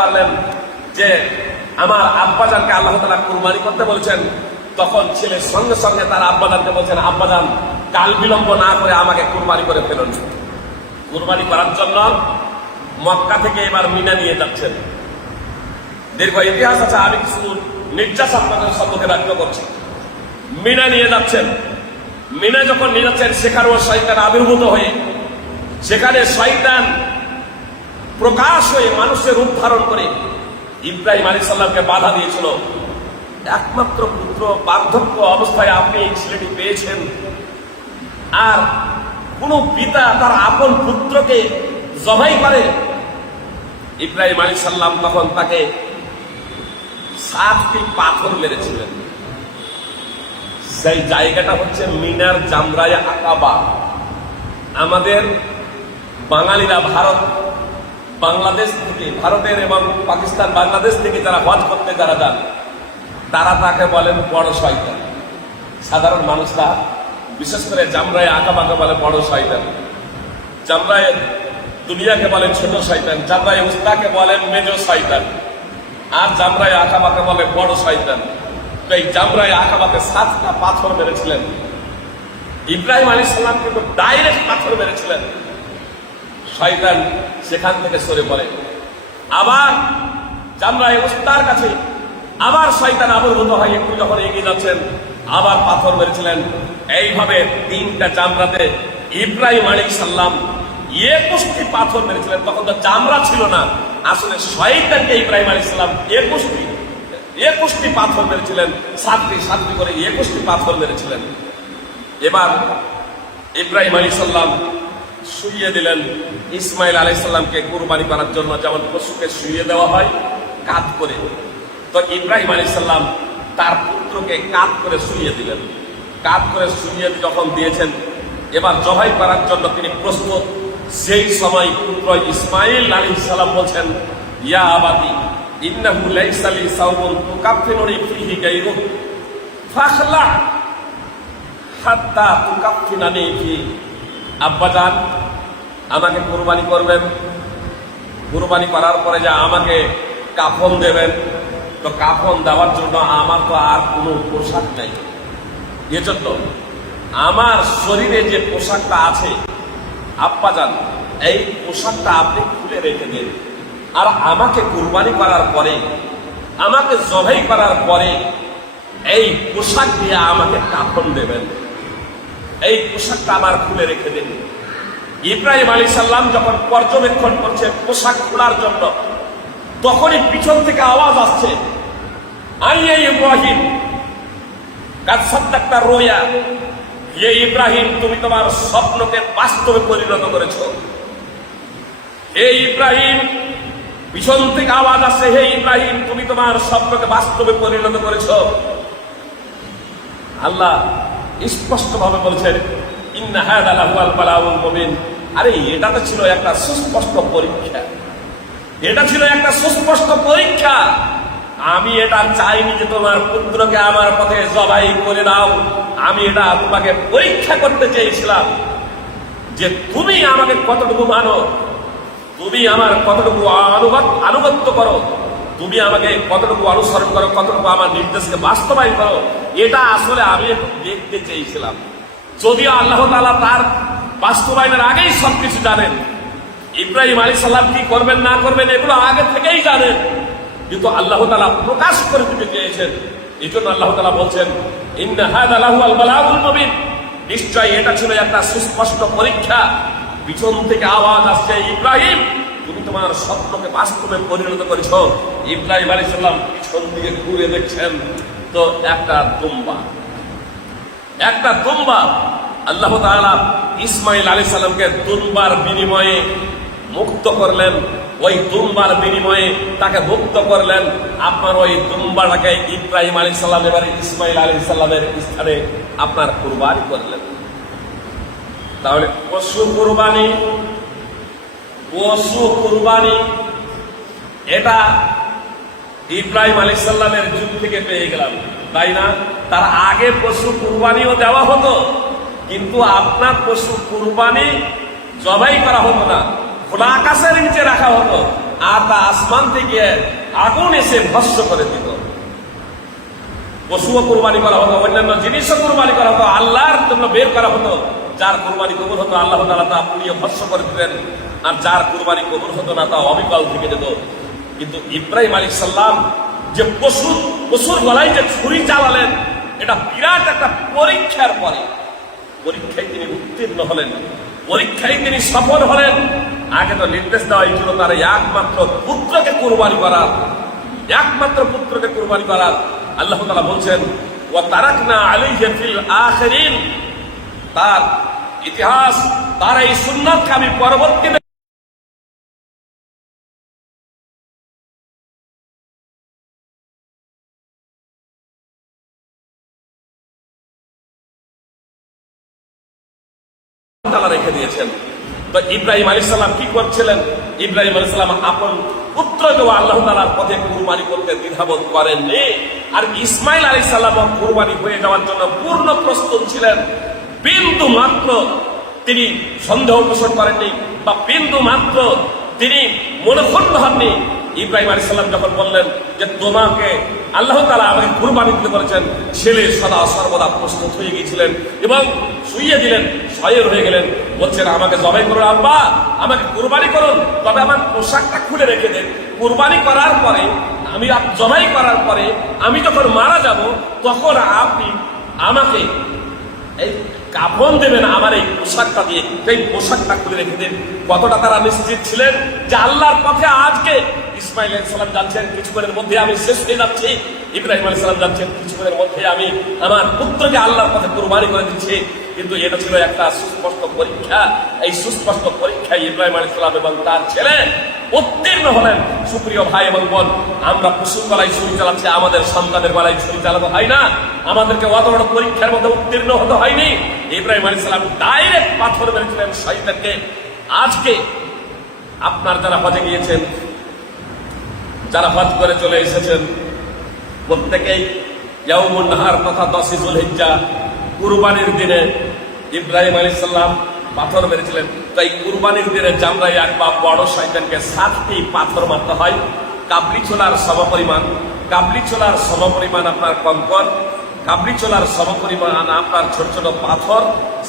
পারলেন যে আমার আব্বাজানকে আল্লাহ তাআলা কুরবানি করতে বলেছেন, তখন ছেলে সঙ্গে সঙ্গে তার আব্বাজানকে বলছেন, আব্বাজান কাল বিলম্ব না করে আমাকে কুরবানি করে ফেলুন। কুরবানি করার জন্য মক্কা থেকে এবার মিনা নিয়ে যাচ্ছেন। দীর্ঘ ইতিহাস আছে, আমি কিছু নির্যাস আপনাদের সম্মুখে ব্যক্ত করছি। মিনা নিয়ে যাচ্ছেন। মিনা যখন নিয়ে যাচ্ছেন, সেখানেও শয়তান আবির্ভূত হয়ে, সেখানে শয়তান প্রকাশ হয়ে মানুষের রূপ ধারণ করে ইব্রাহিম আলাইহিস সালামকে বাধা দিয়েছিল। একমাত্র পুত্র বার্ধক্য অবস্থায় আপনি এই ছেলেটি পেয়েছেন, আর কোন পিতা তার আপন পুত্রকে জবাই করে? ইব্রাহিম আলাইহিস সালাম তখন তাকে 7টি পাথর মেরেছিলেন। সেই জায়গাটা হচ্ছে মিনার জামরায়ে আকাবা। আমাদের বাঙালিরা বাংলাদেশ থেকে, ভারতের এবং পাকিস্তান বাংলাদেশ থেকে যারা হজ করতে যারা যান, তারা তাকে বলেন বড় শয়তান। সাধারণ মানুষরা বিশেষ করে জামরায়ে আকাবাকে বলে বড় শয়তান, জামরায়ে দুনিয়াকে বলেন ছোট শয়তান, জামরায়ে উস্তাকে বলেন মেজ শয়তান, আর জামরায়ে আকাবাকে বলে বড় শয়তান। তো এই জামরায়ে আকাবাকে 7টা পাথর মেরেছিলেন। ইব্রাহিম আলাইহিস সালাম কিন্তু ডাইরেক্ট পাথর মেরেছিলেন। শয়তান সেখান থেকে সরে পড়ে। আবার জামরায়ে উস্তার কাছে আবার শয়তান আবির্ভূত হয়। একটু যখন এগিয়ে যাচ্ছেন, আবার পাথর মেরেছিলেন। এইভাবে 3টা জামরাতে ইব্রাহিম আলাইহিস সালাম 21টি পাথর মেরেছিলেন। তখন তো জামরা ছিল না, আসলে শয়তানকে ইব্রাহিম আলাইহিস সালাম 21টি পাথর মেরেছিলেন। 7টি করে 21টি পাথর মেরেছিলেন। এবার ইব্রাহিম আলাইহিস সালাম শুইয়ে দিলেন ইসমাইল আলাইহিস সালামকে কুরবানি করার জন্য, যেমন পশুকে শুইয়ে দেওয়া হয় কাঁধ করে। তো ইব্রাহিম আলাইহিস সালাম তার পুত্রকে কাঁধ করে শুইয়ে দিলেন। কাঁধ করে শুইয়ে যখন দিয়েছেন, এবার জবাই করার জন্য তিনি প্রস্তুত। সেই সময় পুত্র ইসমাইল আলাইহিস সালাম বলছেন, ইয়া আবাদি ইন্নাহু লাইসা লি সাওবুন তুকাফফিনুনি ফীহি গায়রুহু ফাখলা হাত্তা তুকাফফিনানি ফী। আব্বাজান, আমাকে কুরবানি করবেন, কুরবানি করার পরে যা আমাকে কাফন দেবেন, তো কাফন দেওয়ার জন্য আমার তো আর কোনো পোশাক নাই। এজন্য আমার শরীরে যে পোশাকটা আছে, আব্বাজান এই পোশাকটা আপনি খুলে রেখে দেন, আর আমাকে কুরবানি করার পরে, আমাকে জবাই করার পরে এই পোশাক দিয়ে আমাকে কাফন দেবেন। এই পোশাকটা আমার খুলে রেখে দিন। ইব্রাহিম আলাইহিস সালাম যখন পর্যবেক্ষণ করছে পোশাক খোলার জন্য, তখনই পিছন থেকে আওয়াজ আসছে, আইয়া ইব্রাহিম কাদ সাদ্দাকতা রুয়া। হে ইব্রাহিম, তুমি তোমার স্বপ্নকে বাস্তবে পরিণত করেছো। হে ইব্রাহিম, পিছন থেকে আওয়াজ আসছে, হে ইব্রাহিম, তুমি তোমার স্বপ্নকে বাস্তবে পরিণত করেছো। আল্লাহ স্পষ্ট ভাবে বলছেন, ইন্না হাযা লাহুয়াল বালাউল মুবিন। আরে এটা তো ছিল একটা সুস্পষ্ট পরীক্ষা, এটা ছিল একটা সুস্পষ্ট পরীক্ষা। আমি এটা চাইনি যে তোমার পুত্রকে আমার পথে জবাই করে দাও, আমি এটা তোমাকে পরীক্ষা করতে চেয়েছিলাম যে তুমি আমাকে কতটুকু মানো, তুমি আমার কতটুকু আনুগত্য করো, তুমি আমাকে কতটুকু অনুসরণ করো, কতটুকু আমার নির্দেশকে বাস্তবায়ন করো। এটা আসলে আমি একটু দেখতে চেয়েছিলাম। যদিও আল্লাহ তাআলা তার বাস্তবায়নের আগেই সবকিছু জানেন, ইব্রাহিম আলাইহিস সালাম কি করবেন না করবেন এগুলো আগে থেকেই জানেন, কিন্তু আল্লাহ তাআলা প্রকাশ করে দিতে চেয়েছেন। এই জন্য আল্লাহ তাআলা বলছেন, ইন্না হাযা লাহুয়াল বালাউল মুবিন। নিশ্চয়ই এটা ছিল একটা সুস্পষ্ট পরীক্ষা। পিছন থেকে আওয়াজ আসছে, ইব্রাহিম, তুমি তোমার স্বপ্নকে বাস্তবে পরিণত করেছ। ইব্রাহিম আলাইহিস সালাম পিছন দিকে ঘুরে দেখছেন, তো একটা দুম্বা। আল্লাহ তাআলা ইসমাইল আলাইহিস সালামকে দুম্বার বিনিময়ে মুক্ত করলেন। ওই দুম্বার বিনিময়ে তাকে মুক্ত করলেন। আপনার ওই দুম্বাটাকে ইব্রাহিম আলাইহিস সালাম এবারে ইসমাইল আলাইহিস সালামের স্থানে আপনার কুরবানি করলেন। তাহলে পশু কুরবানি এটা ইব্রাহিম আলাইহিস সালামের যুগ থেকে পেয়ে গেলাম, তাই না? তার আগে পশু কুরবানিও দেওয়া হতো, কিন্তু আপনার পশু কুরবানি জবাই করা হতো না, খোলা আকাশের নিচে রাখা হতো। আর তা আসমান থেকে আগুন এসে ভস্ম করে দিত। পশুও কুরবানি করা হতো, অন্যান্য জিনিসও কুরবানি করা হতো, আল্লাহর জন্য বের করা হতো। যার কুরবানি কবুল হতো আল্লাহ তাআলা তা পুড়িয়ে ভস্ম করে দিতেন, আর যার কুরবানি কবুল হতো না তা অবিকল থেকে যেত। কিন্তু ইব্রাহিম আলাইহিস সালাম যে পশুর গলায় যে ছুরি চালালেন, এটা বিরাট একটা পরীক্ষার পরে, পরীক্ষায় তিনি উত্তীর্ণ হলেন, পরীক্ষায় তিনি সফল হলেন। আগে তো নির্দেশ দেওয়া হয়েছিল তার একমাত্র পুত্রকে কুরবানি করার, একমাত্র পুত্রকে কুরবানি করার। আল্লাহ তাআলা বলছেন ওয়া তারাকনা আলাইহি ফিল আখিরিন, তার ইতিহাস, তার এই সুন্নাতকে আমি পরবর্তীতে রেখে দিয়েছেন। তো ইব্রাহিম আলাইহিস সালাম কি করছিলেন? ইব্রাহিম আলাইহিস সালাম আপন পুত্রকেও আল্লাহ তাআলার পথে কুরবানি করতে দ্বিধাবোধ করেননি। আর ইসমাইল আলাইহিস সালাম কুরবানি হয়ে যাওয়ার জন্য পূর্ণ প্রস্তুত ছিলেন। বিন্দু মাত্র তিনি সন্দেহ পোষণ করেননি, বা বিন্দু মাত্র তিনি মনক্ষুণ্ণ হননি। ইব্রাহিম আলাইহিস সালাম যখন বললেন যে তোমাকে আল্লাহ তাআলা আমাকে কুরবানি দিতে বলেছেন, ছেলে সদা সর্বদা প্রস্তুত হয়ে গিয়েছিলেন এবং শুইয়ে দিলেন, শয়ের হয়ে গেলেন, বলছেন আমাকে জবাই করুন আব্বা, আমাকে কুরবানি করুন, তবে আমার পোশাকটা খুলে রেখে দেন। কুরবানি করার পরে, আমি জবাই করার পরে আমি যখন মারা যাব, তখন আপনি আমাকে এই কাফন দেবেন আমার এই পোশাকটা দিয়ে, এই পোশাকটা খুলে রেখে দেন। কতটা তারা নিশ্চিত ছিলেন যে আল্লাহর পথে আজকে ইসমাইল আলাইহিস সালাম যাচ্ছেন, কিছুক্ষণের মধ্যে আমি শেষ হয়ে যাচ্ছি, ইব্রাহিম আলাইহিস সালাম যাচ্ছেন, কিছুক্ষণের মধ্যে আমি আমার পুত্রকে আল্লাহর পথে কুরবানি করে দিচ্ছি। কিন্তু এটা ছিল একটা সুস্পষ্ট পরীক্ষা। এই সুস্পষ্ট পরীক্ষায় ইব্রাহিম আলাইহিস সালাম এবং তার ছেলে উত্তীর্ণ হলেন। সুপ্রিয় ভাই এবং বোন, আমরা পশুর গলায় ছুরি চালাচ্ছি, আমাদের সন্তানের গলায় ছুরি চালাতে হয় না। আমাদেরকে অত বড় পরীক্ষার মধ্যে উত্তীর্ণ হতে হয়নি। ইব্রাহিম আলাইহিস সালাম ডাইরেক্ট পাথর মেরেছিলেন শয়তানকে। আজকে আপনার যারা হজে গিয়েছেন, যারা হজ করে চলে এসেছেন, প্রত্যেকেই ইয়াউমুন নাহার তথা 10 যুলহিজ্জা কুরবানির দিনে ইব্রাহিম আলাইহিস সালাম পাথর মেরেছিলেন। তাই কুরবানির দিনে জামরায় আকবা বড় শয়তানকে 7টি পাথর মারতে হয়। কাবলি ছোলার সমপরিমাণ, কাবলি ছোলার সমপরিমাণ আপনার কঙ্কর, কাবলি ছোলার সমপরিমাণ আপনার ছোট ছোট পাথর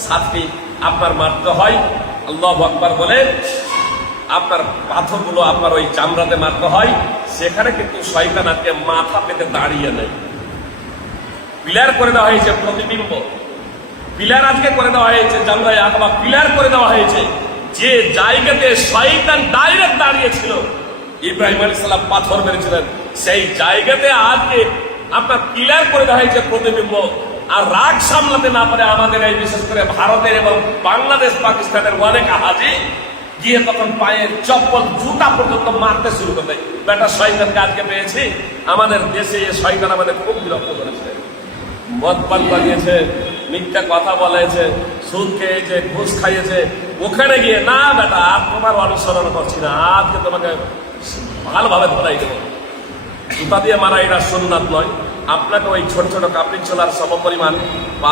7টি আপনার মারতে হয়। আল্লাহু আকবার বলে আপনার পাথরগুলো আপনার ওই চামড়াতে মারতে হয়। সেখানে কিন্তু শয়তান আজকে মাথা পেতে দাঁড়িয়ে নেই, পিলার করে দেওয়া হয়েছে, প্রতিবিম্ব পিলার আজকে করে দেওয়া হয়েছে, জামরায় আকবা পিলার করে দেওয়া হয়েছে। যে জায়গাতে শয়তান ডাইরেক্ট দাঁড়িয়েছিল, ইব্রাহিম আলাইহিস সালাম পাথর মেরেছিলেন, সেই জায়গাতে আজকে আপনার পিলার করে দেওয়া হয়েছে, প্রতিবিম্ব। আর রাগ সামলাতে না পারে আমাদের এই বিশেষ করে ভারতের এবং বাংলাদেশ পাকিস্তানের অনেক হাজি গিয়ে তখন পায়ের চপ্পল জুতা পর্যন্ত মারতে শুরু করে দেয়। বেটা শয়তানকে আজকে পেয়েছি। আমাদের দেশে এই শয়তান আমাদের খুব বিরক্ত করেছে, মদ পান বানিয়েছে, মিথ্যা কথা বলেছে, সুদ খেয়েছে, ঘুষ খাইয়েছে। ওখানে গিয়ে না বেটা আর তোমার অনুসরণ করছি না, আজকে তোমাকে ভালোভাবে ধরাই দেবো। জুতা দিয়ে মারা এটা সুন্নাত নয়। আপনাকে ওই ছোট ছোট কাপড় ছোলার সমপরিমাণ বা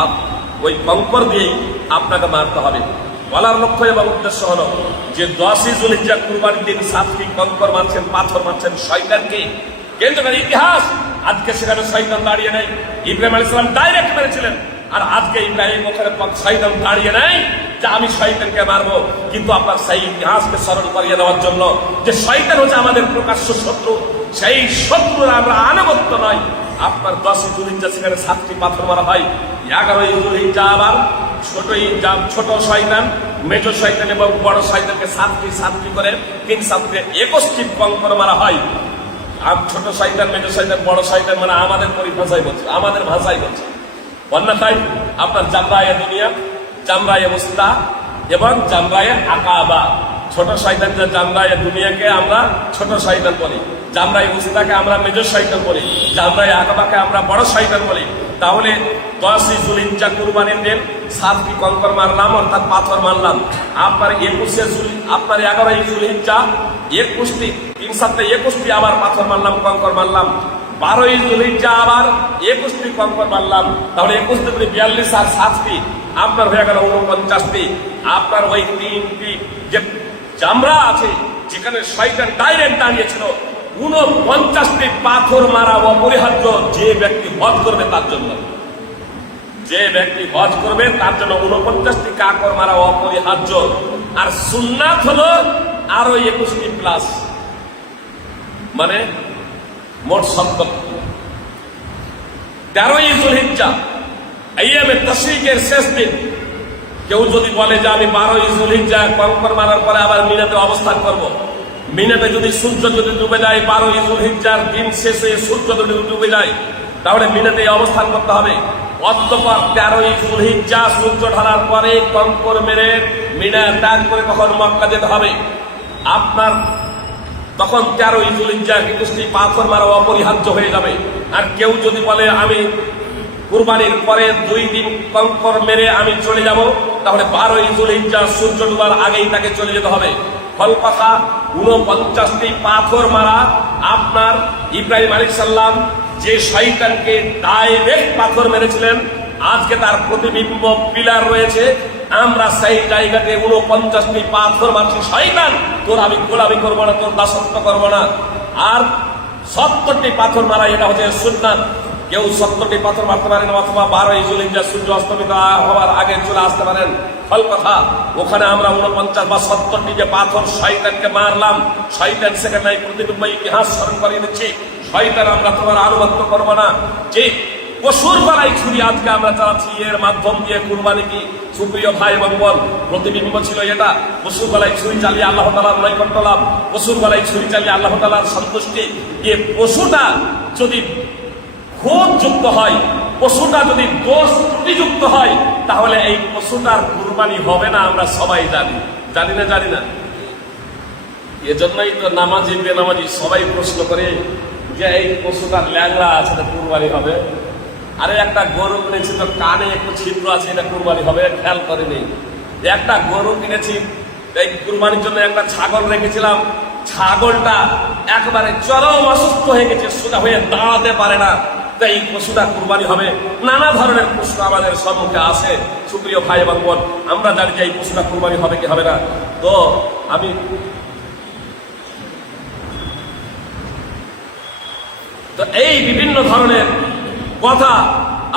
ওই কঙ্কর দিয়েই আপনাকে মারতে হবে। বলার লক্ষ্য এবং উদ্দেশ্য হলো যে 10 যুলহিজ্জা কুরবানির দিন 7টি কঙ্কর মারছেন, পাথর মারছেন শয়তানকে কেন্দ্র করে ইতিহাস। আজকে সেখানে শয়তান দাঁড়িয়ে নেই, ইব্রাহিম আলাইহিস সালাম ডাইরেক্ট মেরেছিলেন। আর আজকে ইব্রাহিম ওখানে শয়তান দাঁড়িয়ে নেই যে আমি শয়তানকে মারবো। কিন্তু আপনার সেই ইতিহাসকে স্মরণ করিয়ে দেওয়ার জন্য যে শয়তান হচ্ছে আমাদের প্রকাশ্য শত্রু, সেই শত্রুর আমরা আনুগত্য নয়। আপনার 10 যুলহিজ্জা সেখানে 7টি পাথর মারা হয়। 11 যুলহিজ্জা আবার ছোট শয়তান, মেজো শয়তান এবং বড় শয়তানকে 7টি করে 3 7 21টি কঙ্কর মারা হয়। আর ছোট শয়তান, মেজো শয়তান, বড় শয়তান মানে আমাদের পরিভাষায় বলছে, আমাদের ভাষায় বলছে। অন্যথায় আপনার জামরায়ে দুনিয়া, জামরায়ে মুস্তা এবং জামরায়ে আকাবা। ছোট শয়তান যে জামরায়ে দুনিয়াকে আমরা ছোট শয়তান বলি, জামরায়ে মুস্তাকে আমরা মেজো শয়তান বলি, জামরায়ে আকাবাকে আমরা বড় শয়তান বলি। তাহলে 10 যুলহিজ্জা কুরবানির দিন 7টি কঙ্কর মারলাম, অর্থাৎ পাথর মারলাম। আপনার 11 যুলহিজ্জা 21টি, 3 7 21টি আবার পাথর মারলাম, কঙ্কর মারলাম। 12 যুলহিজ্জা আবার 21টি কঙ্কর মারলাম। তাহলে 21 তে 42 আর 7টি আপনার হয়ে গেল 49টি। আপনার ওই 3টি যে চামড়া আছে যেখানে শয়তান ডাইরেক্ট দাঁড়িয়েছিল, 49টি পাথর মারা অপরিহার্য যে ব্যক্তি হজ করবে তার জন্য। যে ব্যক্তি হজ করবে তার জন্য 49টি কাকর মারা অপরিহার্য। আর সুন্নাত হলো আরো 21টি প্লাস, মানে মোট 70। 13ই যুলহিজ্জা আইয়ামে তাশরিকের শেষ দিন। কেউ যদি বলে যে আমি 12ই যুলহিজ্জা কঙ্কর মারার পরে আবার মিনাতে অবস্থান করব, মিনাতে যদি সূর্য যদি ডুবে যায়, 12ই যুলহিজ্জার দিন শেষ হয়ে সূর্য যদি ডুবে যায়, তাহলে মিনাতে অবস্থান করতে হবে। অতঃপর 13ই যুলহিজ্জা সূর্য ঢালার পরে কঙ্কর মেরে মিনা ত্যাগ করে তখন মক্কা যেতে হবে। আপনার তখন 13ই যুলহিজ্জা 21টি পাথর মারা অপরিহার্য হয়ে যাবে। আর কেউ যদি বলে আমি কুরবানির পরে 2 দিন কঙ্কর মেরে আমি চলে যাব, তাহলে 12ই যুলহিজ্জা সূর্য ডুবার আগেই তাকে চলে যেতে হবে। ফল কথা 49টি পাথর মারা। আপনার ইব্রাহিম আলাইহিস সালাম যে শয়তানকে ডাইরেক্ট পাথর মেরেছিলেন, আজকে তার প্রতিবিম্ব পিলার রয়েছে। আমরা সেই জায়গাতে 49টি পাথর মারছি। শয়তান, তোর আমি গোলামি করবো না, তোর দাসত্ব করবো না। আর 70টি পাথর মারা, এটা হচ্ছে সুন্নাত। কেউ 70টি পাথর মারতে পারেন, অথবা 12ই যুলহিজ্জা সূর্য অস্তমিত হওয়ার আগে চলে আসতে পারেন। ফল কথা ওখানে আমরা 49 বা 70টি যে পাথর শয়তানকে মারলাম, শয়তান সেখানে প্রতিবিম্ব ইতিহাস স্মরণ করিয়ে দিচ্ছি। শয়তান আমরা তোমার আনুগত্য করবো না। যে পশুর গলায় ছুরি আজকে আমরা চালাচ্ছি, এর মাধ্যম দিয়ে কুরবানি কি সুপ্রিয় ভাই এবং বোন, প্রতিবিম্ব ছিল এটা। পশুর গলায় ছুরি চালিয়ে আল্লাহ তাআলার নৈকট্য লাভ, পশুর গলায় ছুরি চালিয়ে আল্লাহ তাআলার সন্তুষ্টি। যে পশুটা যদি খুব যুক্ত হয়, পশুটা যদি দোষ ত্রুটিযুক্ত হয়, তাহলে এই পশুটার কুরবানি হবে না। আমরা সবাই জানি, জানি না? জানি না? এজন্যই তো নামাজি বেনামাজি সবাই প্রশ্ন করে যে এই পশুটার ল্যাংড়া আছে, এটা কুরবানি হবে। আরে একটা গরু কিনেছি তো কানে একটু ছিদ্র আছে, এটা কুরবানি হবে, খেয়াল করেনি। একটা গরু কিনেছি, এই কুরবানির জন্য একটা ছাগল রেখেছিলাম, ছাগলটা একবারে চরম অসুস্থ হয়ে গেছে, সোজা হয়ে দাঁড়াতে পারে না, তাই এই পশুটা কুরবানি হবে। নানা ধরনের প্রশ্ন আমাদের সম্মুখে আসে। সুপ্রিয় ভাই এবং বোন, আমরা জানি যে এই পশুটা কুরবানি হবে কি হবে না। তো আমি তো এই বিভিন্ন ধরনের কথা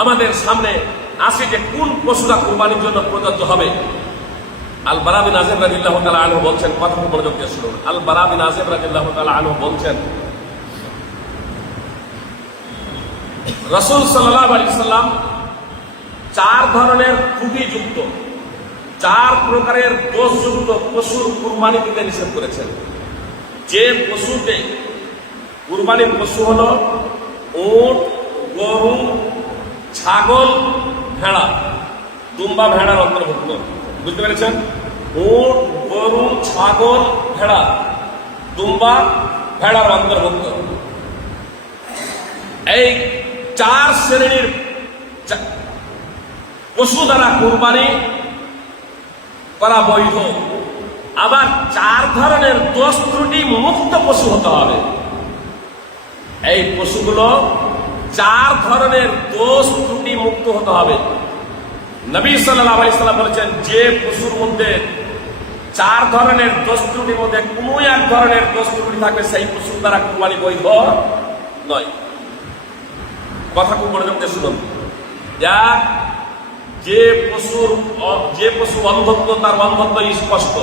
আমাদের সামনে আসে যে কোন পশুটা কুরবানির জন্য প্রযোজ্য হবে। আল বারা বিন আযিব রাদিয়াল্লাহু তাআলা আনহু বলছেন, কথা মনোযোগ দিয়ে শুনুন। আল বারা বিন আযিব রাদিয়াল্লাহু তাআলা আনহু বলছেন, রাসূল সাল্লাল্লাহু আলাইহি সাল্লাম 4 ধরনের ত্রুটিযুক্ত, 4 প্রকারের দোষযুক্ত পশুর কুরবানি দিতে নিষেধ করেছেন। যে পশুতে কুরবানির পশু হলো উট, গরু, ছাগল, ভেড়া। দুম্বা ভেড়ার অন্তর্ভুক্ত, বুঝতে পেরেছেন? উট, গরু, ছাগল, ভেড়া, দুম্বা ভেড়ার অন্তর্ভুক্ত। এই 4 শ্রেণীর পশু দ্বারা কুরবানি করা বৈধ। আবার 4 ধরনের দোষ ত্রুটি মুক্ত পশু হতে হবে। এই পশুগুলো 4 ধরনের দোষ ত্রুটি মুক্ত হতে হবে। নবী সাল্লাল্লাহু আলাইহি সাল্লাম বলেছেন, যে পশুর মধ্যে 4 ধরনের দোষ ত্রুটির মধ্যে কোনো এক ধরনের দোষ ত্রুটি থাকবে, সেই পশুর দ্বারা কুরবানি বৈধ নয়। কথা খুব মনোযোগ দিয়ে শুনুন। যে পশু অন্ধত্ব, তার অন্ধত্ব স্পষ্ট,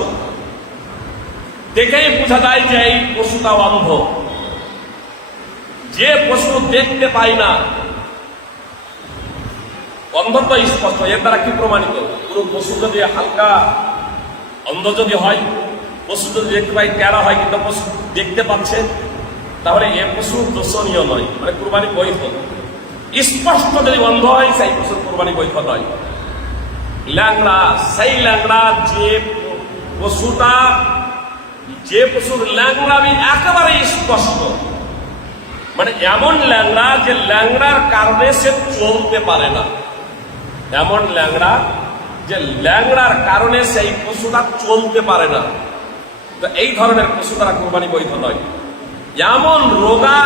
দেখেই বোঝা যায় যে এই পশুটা অন্ধ। যে পশু দেখতে পাই না, অন্ধত্ব স্পষ্ট, এর দ্বারা কি প্রমাণিত? কোন পশু যদি হালকা অন্ধ যদি হয়, পশু যদি দেখতে পাই টেরা হয় কিন্তু পশু দেখতে পাচ্ছে, তাহলে এ পশু দোষণীয় নয়, মানে কুরবানি বৈধ। স্পষ্ট যদি অন্ধ হয়, সেই পশুর কুরবানি বৈধ নয়। ল্যাংড়া, সেই ল্যাংড়া যে পশুর ল্যাংড়ামি একেবারে স্পষ্ট, মানে এমন ল্যাংড়া যে ল্যাংড়ার কারণে সে চলতে পারে না, এমন ল্যাংড়া যে ল্যাংড়ার কারণে সেই পশুটা চলতে পারে না, তো এই ধরনের পশু দ্বারা কুরবানি বৈধ নয়। এমন রোগা,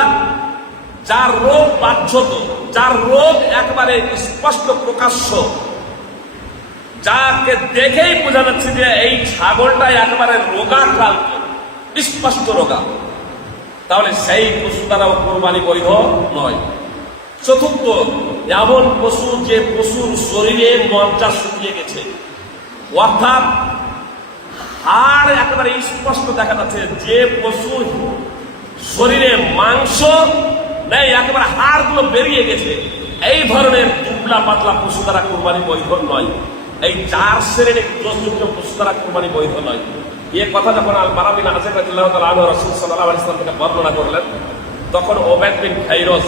যার রোগ বাহ্যত, যার রোগ একবারে স্পষ্ট প্রকাশ্য, যাকে দেখেই বোঝা যাচ্ছে যে এই ছাগলটা একবারে রোগাক্রান্ত, স্পষ্ট রোগা, তাহলে সেই পশু দ্বারাও কোরবানি বৈধ নয়। চতুর্থ, এমন পশু যে পশুর শরীরে মজ্জা শুকিয়ে গেছে, অর্থাৎ হাড় একেবারে স্পষ্ট দেখা যাচ্ছে, যে পশুর শরীরে মাংস নেই, একেবারে হাড়গুলো বেরিয়ে গেছে, এই ধরনের দুবলা পাতলা পশু দ্বারা কোরবানি বৈধ নয়। এই 4 শ্রেণীর দোষযুক্ত পশু দ্বারা কোরবানি বৈধ নয়। এ কথা যখন আল বারা বিন আযিব রাদিয়াল্লাহু তাআলা আনহু রাসূল সাল্লাল্লাহু আলাইহি ওয়াসাল্লাম থেকে বর্ণনা করলেন, তখন উবাইদ বিন খাইরস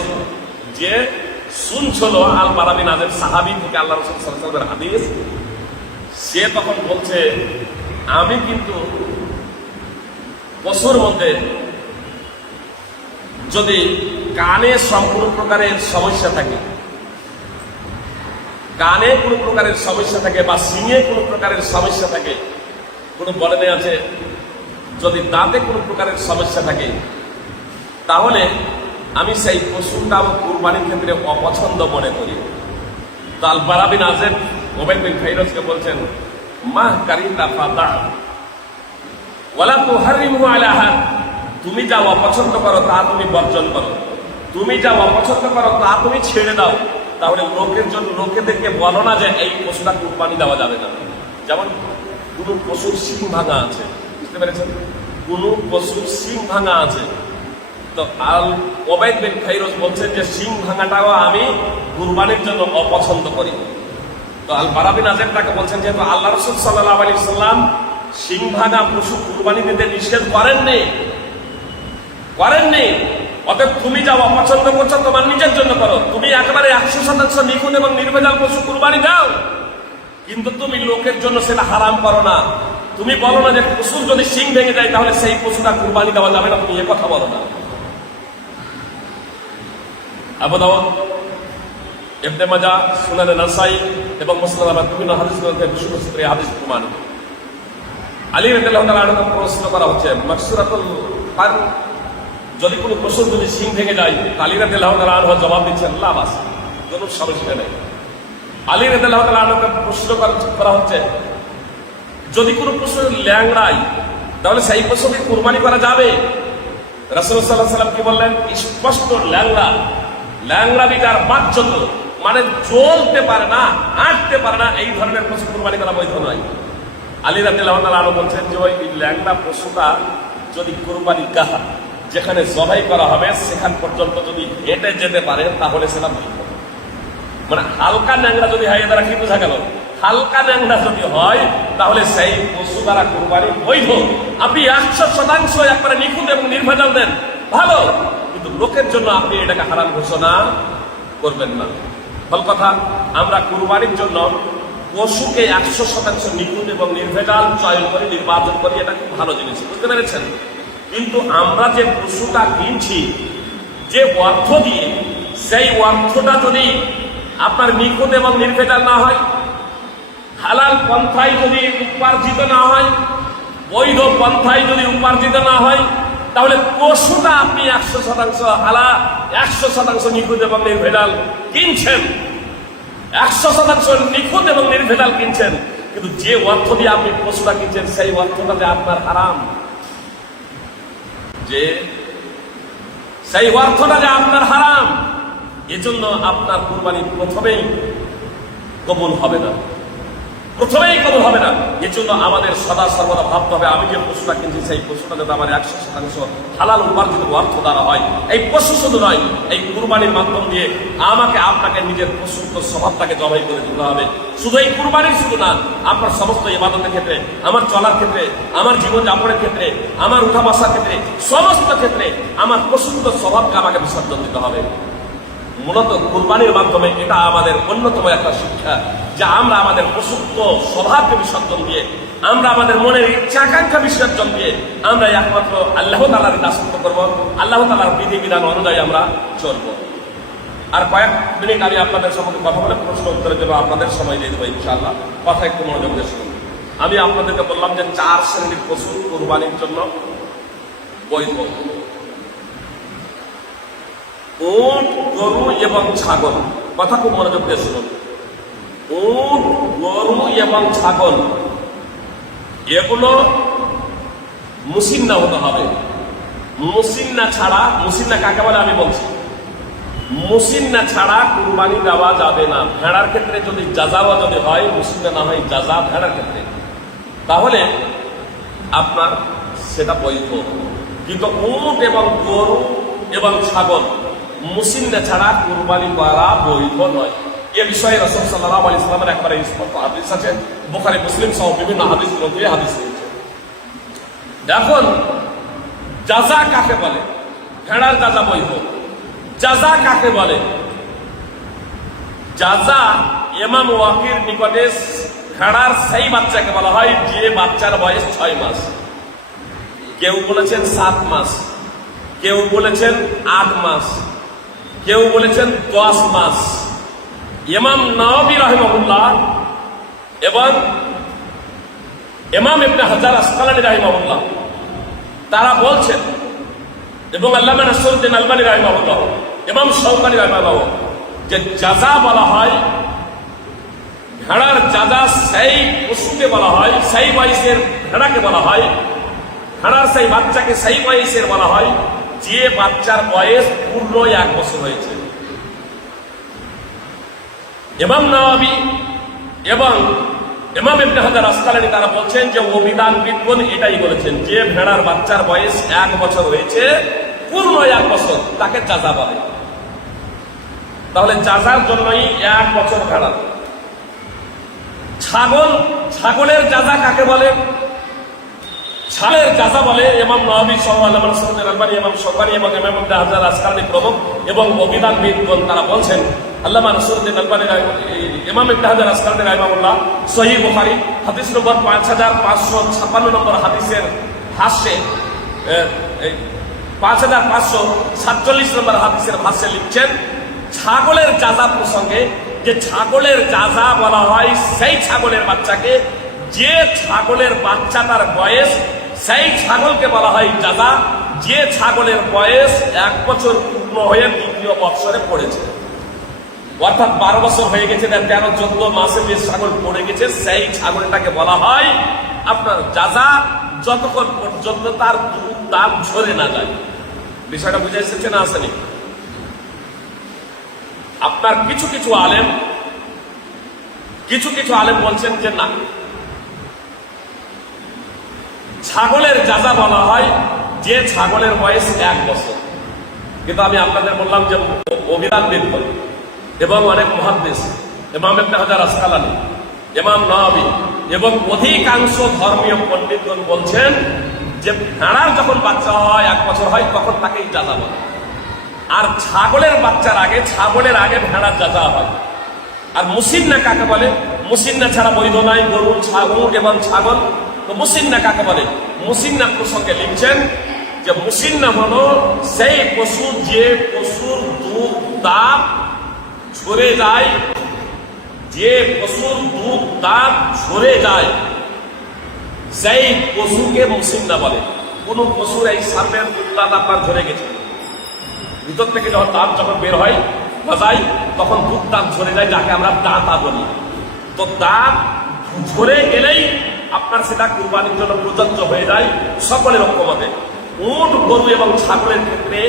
যে শুনছিল আল বারা বিন আযিব সাহাবী থেকে আল্লাহ রাসূল সাল্লাল্লাহু আলাইহি ওয়াসাল্লামের হাদিস, সে তখন বলছে, আমি কিন্তু পশুর মধ্যে যদি কানে সম্পূর্ণ প্রকারের সমস্যা থাকে, কানে কোনো প্রকারের সমস্যা থাকে বা সিংয়ে কোনো প্রকারের সমস্যা থাকে, কোনো বলেনে আছে যদি দাঁতে কোনো প্রকারের সমস্যা থাকে, তাহলে আমি সেই পশুটাও কুরবানির ক্ষেত্রে অপছন্দ মনে করি। তো আল বারা বিন আযিব উবাইদ বিন খাইরসকে বলছেন, মা কারিতা ফাদা ওয়ালা তুহারিমহু আলা আহাদ, তুমি যা অপছন্দ করো তা তুমি বর্জন করো, তুমি যা অপছন্দ করো তা তুমি ছেড়ে দাও। তাহলে লোকের জন্য লোকেদেরকে বলো না যে এই পশুটা কুরবানি দেওয়া যাবে না। যেমন কোন পশুর শিং ভাঙা আছে, বুঝতে পেরেছেন, কোন পশুর শিং ভাঙা আছে, তো আল উবাইদ বিন খাইরস বলছেন যে শিং ভাঙাটাও আমি কুরবানির জন্য অপছন্দ করি। তো আল বারা বিন আযিব তাকে বলছেন, যেহেতু আল্লাহ রাসূল সাল্লাল্লাহু আলাইহি ওয়াসাল্লাম শিং ভাঙা পশু কুরবানি দিতে নিষেধ করেননি, অতএব তুমি যা অপছন্দ করছো তোমার নিজের জন্য করো, তুমি একেবারে 100% নিখুঁত এবং নির্ভেজাল পশু কুরবানি দাও, কিন্তু তুমি লোকের জন্য সেটা হারাম করো না। তুমি বলো না যে পশুর যদি শিং ভেঙে যায় তাহলে সেই পশুটা কুরবানি দেওয়া যাবে না, তুমি এ কথা বলো না। আবু দাউদ, ইবনে মাজাহ, সুনানে নাসাই এবং মুসনাদ আহমদ বিভিন্ন হাদিস গ্রন্থে বিশুদ্ধ সূত্রে হাদিস প্রমাণ। আলী রাদিয়াল্লাহু তাআলা আনহু প্রশ্ন করা হচ্ছে, মাকসুরাতুল কান, যদি কোনো পশুর যদি শিং ভেঙে যায়, আলী রাদিয়াল্লাহু তাআলা আনহু জবাব দিচ্ছেন, লা বাস, কোনো সমস্যা নেই। আলী রাদিয়াল্লাহু তাআলা আনহুকে প্রশ্ন করা হচ্ছে, যদি কোনো পশু ল্যাংড়ায় তাহলে সেই পশুকে কুরবানি করা যাবে? রাসূলুল্লাহ সাল্লাল্লাহু আলাইহি ওয়াসাল্লাম কি বললেন? স্পষ্ট ল্যাংড়া বিকার বাচ্চত, মানে চলতে পারে না, হাঁটতে পারে না, এই ধরনের পশু কুরবানি করা বৈধ নয়। আলী রাদিয়াল্লাহু তাআলা আনহু বলছেন যে ওই ল্যাংড়া পশুটা যদি কুরবানি গাহ, যেখানে জবাই করা হবে সেখান পর্যন্ত যদি হেঁটে যেতে পারে তাহলে সেটা বৈধ। মানে হালকা ন্যাংরা যদি হয়, দ্বারা কি বোঝা গেল? হালকা ন্যাংরা যদি হয় তাহলে সেই পশু দ্বারা কুরবানি বৈধ। আপনি 100% একবারে নিখুঁত এবং নির্ভেজাল দেন, ভালো, কিন্তু লোকের জন্য আপনি এটাকে হারাম ঘোষণা করবেন না। ফল কথা, আমরা কুরবানির জন্য পশুকে 100% নিখুঁত এবং নির্ভেজাল চয়ন করি, নির্বাচন করি, এটা খুব ভালো জিনিস, বুঝতে পেরেছেন? কিন্তু আমরা যে পশুটা কিনছি যে অর্থ দিয়ে, সেই অর্থটা যদি আপনার নিখুঁত এবং নির্ভেজাল না হয়, হালাল পন্থায় যদি উপার্জিত না হয়, বৈধ পন্থায় যদি উপার্জিত না হয়, তাহলে পশুটা আপনি 100% হালাল, 100% নিখুঁত এবং নির্ভেজাল কিনছেন, 100% নিখুঁত এবং নির্ভেজাল কিনছেন, কিন্তু যে অর্থ দিয়ে আপনি পশুটা কিনছেন সেই অর্থটা যে আপনার হারাম, যে সেই অর্থটা যে আপনার হারাম, এজন্য আপনার কুরবানি প্রথমেই কবুল হবে না। এজন্য আমাদের সদা সর্বদা ভাবতে হবে, আমি যে পশুটা কিনছি সেই পশুটা যাতে আমার 100% হালাল উপার্জিত অর্থ দ্বারা হয়। এই পশু শুধু নয়, এই কুরবানির মাধ্যম দিয়ে আমাকে আপনাকে নিজের পশুত্ব স্বভাবটাকে জবাই করে দিতে হবে। শুধু এই কুরবানির শুধু না, আপনার সমস্ত ইবাদতের ক্ষেত্রে, আমার চলার ক্ষেত্রে, আমার জীবন যাপনের ক্ষেত্রে, আমার উঠা বসার ক্ষেত্রে, সমস্ত ক্ষেত্রে আমার পশুত্ব স্বভাবকে আমাকে বিসর্জন দিতে হবে। মূলত কুরবানির মাধ্যমে এটা আমাদের অন্যতম একটা শিক্ষা, যে আমরা আমাদের পশুত্ব স্বভাবকে বিসর্জন দিয়ে, আমরা আমাদের মনের ইচ্ছা আকাঙ্ক্ষা বিসর্জন দিয়ে আমরা একমাত্র আল্লাহ তাআলার দাসত্ব করব, আল্লাহ তাআলার বিধিবিধান অনুযায়ী আমরা চলব। আর কয়েক মিনিট আমি আপনাদের সম্বন্ধে কথা বলে প্রশ্ন উত্তরের জন্য আপনাদের সময় দিয়ে দেবো ইনশাআল্লাহ। কথা একটু মনোযোগ দিয়ে শুনুন। আমি আপনাদেরকে বললাম যে 4 শ্রেণীর পশু কুরবানির জন্য বৈধ: উট, গরু এবং ছাগল। কথা খুব মনোযোগ দিয়ে শুনুন। উট, গরু এবং ছাগল এগুলো মুসিন্না হতে হবে। মুসিন্না ছাড়া, মুসিন্না কাকে বলে আমি বলছি, মুসিন্না ছাড়া কুরবানি দেওয়া যাবে না। ভেড়ার ক্ষেত্রে যদি জাজাওয়া যদি হয়, মুসিন্না না হয় জাজা ভেড়ার ক্ষেত্রে, তাহলে আপনার সেটা বৈধ। কিন্তু উট এবং গরু এবং ছাগল মুসিন্না ছাড়া কুরবানি করা বৈধ নয়। এ বিষয়ে রাসূল সাল্লাল্লাহু আলাইহি ওয়াসাল্লামের একবারে স্পষ্ট হাদিস আছে, বুখারী মুসলিম সহ বিভিন্ন হাদিস গ্রন্থে হাদিস রয়েছে। এখন জাজা কাকে বলে? ভেড়ার জাজা বৈধ। জাজা কাকে বলে? জাজা ইমাম ওয়াকির নিকটে ভেড়ার সেই বাচ্চাকে বলা হয় যে বাচ্চার বয়স 6 মাস। কেউ বলেছেন 7 মাস, কেউ বলেছেন 8 মাস, কেউ বলেছেন 10 মাস। ইমাম নাওয়াবী রাহিমাহুল্লাহ এবং ইমাম ইবনে হাজার আসকালানী রাহিমাহুল্লাহ তারা বলছেন, এবং আল্লামা নাসিরুদ্দিন আলবানী রাহিমাহুল্লাহ, ইমাম শাওকানী রাহিমাহুল্লাহ, যে জাযা বলা হয়, ভেড়ার জাযা সেই পশুকে বলা হয়, সেই বয়সের ভেড়াকে বলা হয়, ভেড়ার সেই বাচ্চাকে সেই বয়সের বলা হয় যে বাচ্চার বয়স পূর্ণ 1 বছর হয়েছে। ইমাম নাওয়াবী এবং ইমাম ইবনে হাজার আসকালানী তারা বলছেন যে অভিধানবিদগণ এটাই বলেছেন যে ভেড়ার বাচ্চার বয়স 1 বছর হয়েছে, পূর্ণ 1 বছর, তাকে জাযা বলে। তাহলে জাযার জন্যই 1 বছর ভেড়া। ছাগল, ছাগলের জাযা কাকে বলে? ছাগলের জাযা বলে ইমাম নাওয়াবী সহ আল্লামা নাসিরুদ্দিন আলবানী, ইমাম শাওকানী এবং ইমাম ইবনে হাজার আসকালানী প্রমুখ এবং অভিধানবিদগণ তারা বলছেন, আল্লামা নাসিরুদ্দিন আলবানী, ইমাম ইবনে হাজার আসকালানী রাহিমাহুল্লাহ সহিহ বুখারী হাদিস নম্বর 5556 নম্বর হাদিসের ভাষ্যে 5547 নম্বর হাদিসের ভাষ্যে লিখছেন ছাগলের জাযা প্রসঙ্গে, যে ছাগলের জাযা বলা হয় সেই ছাগলের বাচ্চাকে যে ছাগলের বাচ্চাটার বয়স, সেই ছাগলকে বলা হয় জাযা যে ছাগলের বয়স 1 বছর পূর্ণ হয়ে 2য় বৎসরে পড়েছে। অর্থাৎ 12 বছর হয়ে গেছে, 13-14 মাসে যে ছাগল পড়ে গেছে সেই ছাগলটাকে বলা হয় আপনার জাযা, যতক্ষণ পর্যন্ত তার দুধ দাঁত ঝরে না যায়। বিষয়টা বুঝে এসেছে না আসেনি? আপনার কিছু কিছু আলেম বলছেন যে না, ছাগলের জাযা বলা হয় যে ছাগলের বয়স 1 বছর। কিন্তু আমি আপনাদের বললাম যে অভিধানবিদ এবং অনেক মুহাদ্দিস, ইমাম ইবনে হাজার আসকালানী, ইমাম নাওয়াবী এবং অধিকাংশ ধর্মীয় পণ্ডিতগণ বলছেন যে ভেড়ার যখন বাচ্চা হয় 1 বছর হয় তখন তাকেই জাযা বলে। আর ছাগলের বাচ্চার আগে, ছাগলের আগে ভেড়ার জাযা হয়। আর মুসিন্না কাকে বলে? মুসিন্না ছাড়া বৈধ নয় গরু, ছাগল এবং ছাগল। তো মুসিন্না কাকে বলে? মুসিন্না প্রসঙ্গে লিখছেন যে মুসিন্না হলো সেই পশু যে পশুর দুধ দাঁত ঝরে যায়, যে পশুর দুধ দাঁত ঝরে যায় সেই পশুকে মুসিন্না বলে। কোন পশুর এই সামনের দুধ দাঁত আপনার ঝরে গেছে, ভিতর থেকে যখন দাঁত যখন বের হয় বাজাই, তখন দুধ দাঁত ঝরে যায়, যাকে আমরা দাঁতা বলি। তো দাঁত ঝরে গেলেই আপনার সেটা কুরবানির জন্য প্রযোজ্য হয়ে যায় সকলের ঐক্যমতে। উট, গরু এবং ছাগলের ক্ষেত্রে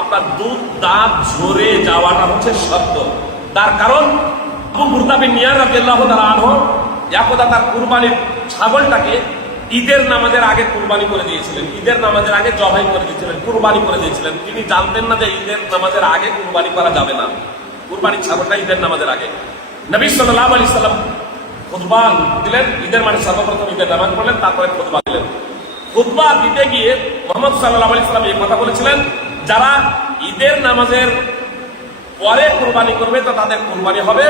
আপনার দুধ দাঁত ঝরে যাওয়াটা হচ্ছে শর্ত। তার কারণ আবু বুরদা বিন নিয়ার রাদিয়াল্লাহু তাআলা আনহু একদা তার কুরবানির ছাগলটাকে ঈদের নামাজের আগে কুরবানি করে দিয়েছিলেন, ঈদের নামাজের আগে জবাই করে দিয়েছিলেন, কুরবানি করে দিয়েছিলেন। তিনি জানতেন না যে ঈদের নামাজের আগে কুরবানি করা যাবে না, কুরবানির ছাগলটা ঈদের নামাজের আগে। নবী সাল্লাল্লাহু আলাইহি সাল্লাম খুতবা দিলেন, ঈদের মানে সর্বপ্রথম ঈদের নামাজ পড়লেন, তারপরে খুতবা দিলেন। খুতবা দিতে গিয়ে মুহাম্মদ সাল্লাল্লাহু আলাইহি সাল্লাম এই কথা বলেছিলেন, যারা ঈদের নামাজের পরে কুরবানি করবে তো তাদের কুরবানি হবে,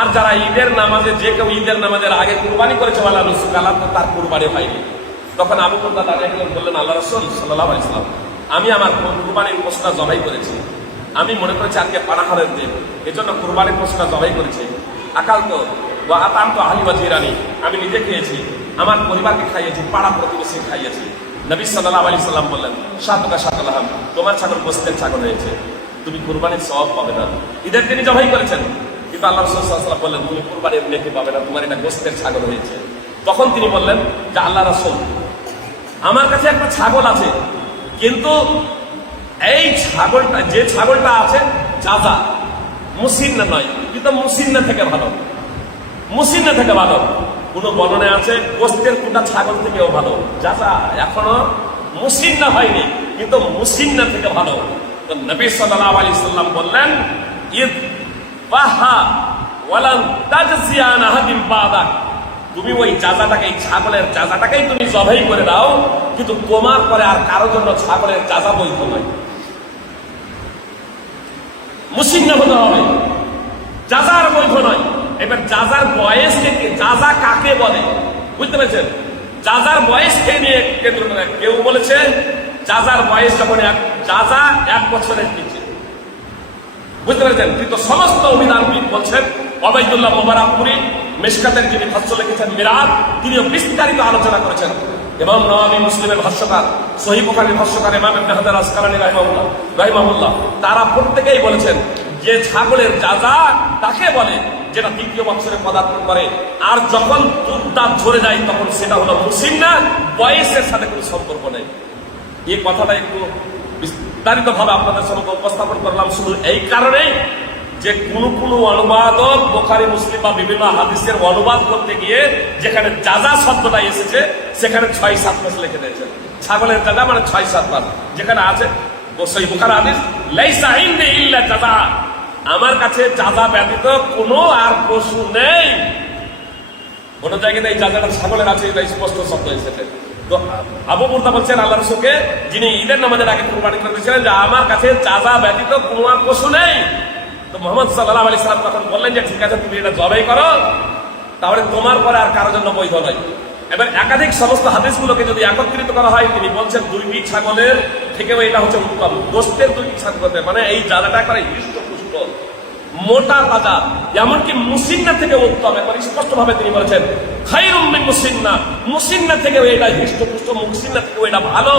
আর যারা ঈদের নামাজে, যে কেউ ঈদের নামাজের আগে কুরবানি করেছে ওয়ালা নুসুক আলাহ, তো তার কুরবানি হয়নি। তখন আবু বুরদা দাঁড়িয়ে বললেন, আল্লাহ রাসূল সাল্লাল্লাহু আলাইহি সাল্লাম, আমি আমার কুরবানির পশুটা জবাই করেছি, আমি মনে করেছি আজকে পানাহারের দিন, এজন্য কুরবানির পশুটা জবাই করেছি। আকাল তো ওয়া আতাম তো আহলি ওয়া জিরানি, আমি নিজে খেয়েছি, আমার পরিবারকে খাইয়েছি, পাড়া প্রতিবেশী খাইয়েছি। নবী সাল্লাল্লাহু আলাইহি সাল্লাম বললেন, সাতুকা সাতুলাহাম, তোমার ছাগল গোশতের ছাগল হয়েছে, তুমি কুরবানির সওয়াব পাবে না। ঈদের দিনই জবাই করেছেন, কিন্তু আল্লাহ রাসূল সাল্লাল্লাহু আলাইহি ওয়াসাল্লাম বললেন, তুমি কুরবানির নেকি পাবে না, তোমার এটা গোশতের ছাগল হয়েছে। তখন তিনি বললেন যে আল্লাহ রাসূল, আমার কাছে একটা ছাগল আছে, কিন্তু এই ছাগলটা, যে ছাগলটা আছে যাজা, মুসিন্না নয়, কিন্তু মুসিন্না থেকে ভালো, মুসিন্না থেকে ভালো। কোন বর্ণনায় আছে গোস্তের কুটা ছাগল থেকেও ভালো। যাজা এখনো মুসিন্না হয়নি, কিন্তু মুসিন্না থেকে ভালো। তো নবী সাল্লাল্লাহু আলাইহি সাল্লাম বললেন, ইদ বাহা ওয়ালান তাজজিয়ান আহাদিম বাদাক, তুমি ওই যাজাটাকে, ছাগলের যাজাটাকেই তুমি জবাই করে দাও, কিন্তু তোমার পরে আর কারোর জন্য ছাগলের যাজা বৈধ নয়। মুসিন্না হতে হবে, যাজার বৈধ নয়। এবার যাজার বয়স থেকে, যাজা কাকে বলে বুঝতে পেরেছেন? যাজার বয়সকে নিয়ে কেন্দ্র করে কেউ বলেছে যাজার বয়স যখন যাজা 1 বছরের নিচে, বুঝতে পেরেছেন? কিন্তু সমস্ত অভিধানবিদ বলছেন, ওবাইদুল্লাহ মুবারাকপুরি মিশকাতের যিনি ভাষ্য লিখেছেন মিরাত, তিনিও বিস্তারিত আলোচনা করেছেন। ইমাম নওয়াবী মুসলিমের ভাষ্যকার, সহিহ বুখারীর ভাষ্যকার ইমাম ইবনে হাজার আসকালানী রাহিমাহুল্লাহ, তারা প্রত্যেকেই বলেছেন যে ছাগলের যাজা তাকে বলে যেটা 2য় বছরে পদার্পণ করে, আর যখন দুধ দাঁত ঝরে যায় তখন সেটা হলো মুসিন্না, বয়সের সাথে কোনো সম্পর্ক নেই। এই কথাটা একটু বিস্তারিত ভাবে আপনাদের সামনে উপস্থাপন করলাম শুধু এই কারণেই যে কোন অনুবাদক বুখারী মুসলিম বা বিভিন্ন হাদিসের অনুবাদ করতে গিয়ে যেখানে যাজা শব্দটা এসেছে সেখানে 6-7 মাস লিখে দিয়েছেন। ছাগলের যাজা মানে 6-7 মাস, যেখানে আছে সহিহ বুখারী হাদিস লাইসা ইনদি ইল্লা যাজা, আমার কাছে যাজা ব্যতীত কোনো আর পশু নেই। কোন জায়গায় এই যাজাটা ছাগলের আছে, এটা স্পষ্ট শব্দ এসেছে। তো আবু বুরদা বলছেন আল্লাহ রাসূলকে, যিনি ঈদের নামাজের আগে কুরবানি করেছিলেন, যে আমার কাছে যাজা ব্যতীত কোনো আর পশু নেই। তো মুহাম্মদ সাল্লাল্লাহু আলাইহি সাল্লাম তখন বললেন যে ঠিক আছে, তুমি এটা জবাই করো, তাহলে তোমার পরে আর কারোর জন্য বৈধ নয়। এবার একাধিক সমস্ত হাদিসগুলোকে যদি একত্রিত করা হয়, তিনি বলছেন 2টি ছাগলের থেকেও এটা হচ্ছে উত্তম। গোস্তের 2টি ছাগলের মানে এই যাজাটা করে হৃষ্টপুষ্ট মোটা তাজা, এমনকি মুসিন্না থেকে উত্তম। একবার স্পষ্ট ভাবে তিনি বলেছেন খায়রুম মিন মুসিন্না, মুসিন্না থেকে এটা হৃষ্টপুষ্ট, মুসিন্না থেকে এটা ভালো,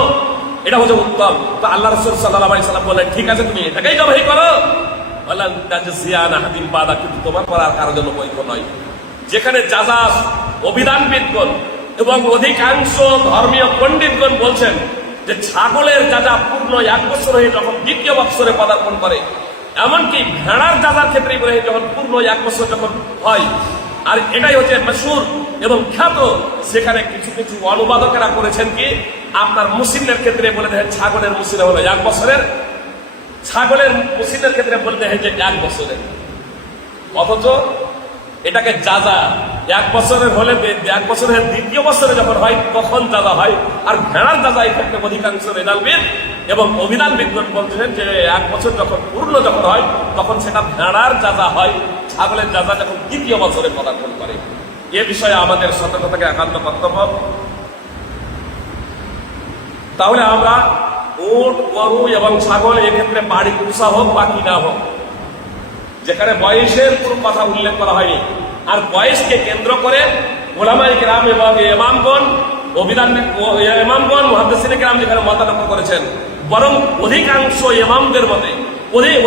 এটা হচ্ছে উত্তম। তো আল্লাহ রাসূল সাল্লাল্লাহু আলাইহি সাল্লাম বললেন ঠিক আছে, তুমি এটাকেই জবাই করো, ওয়ালান তাজজিয়ান আহাদিন বাদা, কিন্তু তোমার পর আর কারোর জন্য বৈধ নয়। যেখানে যাজা অভিধানবিদগণ এবং অধিকাংশ ধর্মীয় পণ্ডিতগণ বলছেন যে ছাগলের যাজা পূর্ণ 1 বছর হয়ে যখন 2য় বছরে পদার্পণ করে, এমনকি ভেড়ার যাজার ক্ষেত্রে যখন পূর্ণ 1 বছর যখন হয়, আর এটাই হচ্ছে মাশহুর এবং খ্যাত। সেখানে কিছু কিছু অনুবাদকেরা করেছেন কি, আপনার মুসিন্নের ক্ষেত্রে বলে দেন ছাগলের মুসিন্না হলো 1 বছরের, ছাগলের মুসিন্নের ক্ষেত্রে বলে দেন যে 1 বছরের, অথচ এটাকে যাজা 1 বছরের হলে 1 বছরের 2য় বছরে যখন হয় তখন যাজা হয়। আর ভেড়ার যাজা এই ক্ষেত্রে অধিকাংশ রেজালবিদ এবং অভিধানবিদগণ বলছেন যে 1 বছর যখন পূর্ণ যখন হয় তখন সেটা ভেড়ার যাজা হয়, ছাগলের যাজা যখন 2য় বছরে পদার্পণ করে। এ বিষয়ে আমাদের সতর্কতাকে একান্ত কর্তব্য। তাহলে আমরা উট, গরু এবং ছাগল এক্ষেত্রে বাড়ি পোষা হোক বা কিনা হোক, যেখানে বয়সের কোনো কথা উল্লেখ করা হয়নি, আর বয়সকে কেন্দ্র করে ওলামায়ে কেরাম এবং ইমামগণ, ইমামগণ মুহাদ্দিসিনে কেরাম যেখানে মতানক্য করেছেন, বরং অধিকাংশ ইমামদের মতে,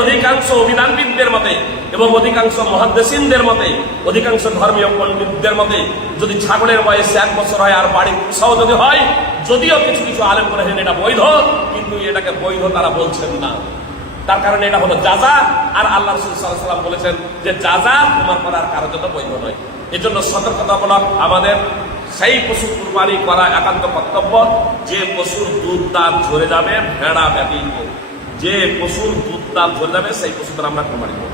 অধিকাংশ অভিধানবিদদের মতে এবং অধিকাংশ মুহাদ্দিসিনদের মতে, অধিকাংশ ধর্মীয় পণ্ডিতদের মতে যদি ছাগলের বয়স 1 বছর হয় আর বাড়ি পোষাও যদি হয়, যদিও কিছু কিছু আলেম করেছেন এটা বৈধ, কিন্তু এটাকে বৈধ তারা বলছেন না। তার কারণে এটা হলো যাজা, আর আল্লাহ রাসূল সাল্লাল্লাহু আলাইহি ওয়াসাল্লাম বলেছেন যে যাজা তোমার পর আর কারোর জন্য বৈধ নয়। এজন্য সতর্কতামূলক আমাদের সেই পশু কুরবানি করা একান্ত কর্তব্য। যে পশুর দুধ দাঁত ঝরে যাবে, ভেড়া ব্যতীত যে পশুর দুধ দাঁত ঝরে যাবে সেই পশুদের আমরা কুরবানি করব।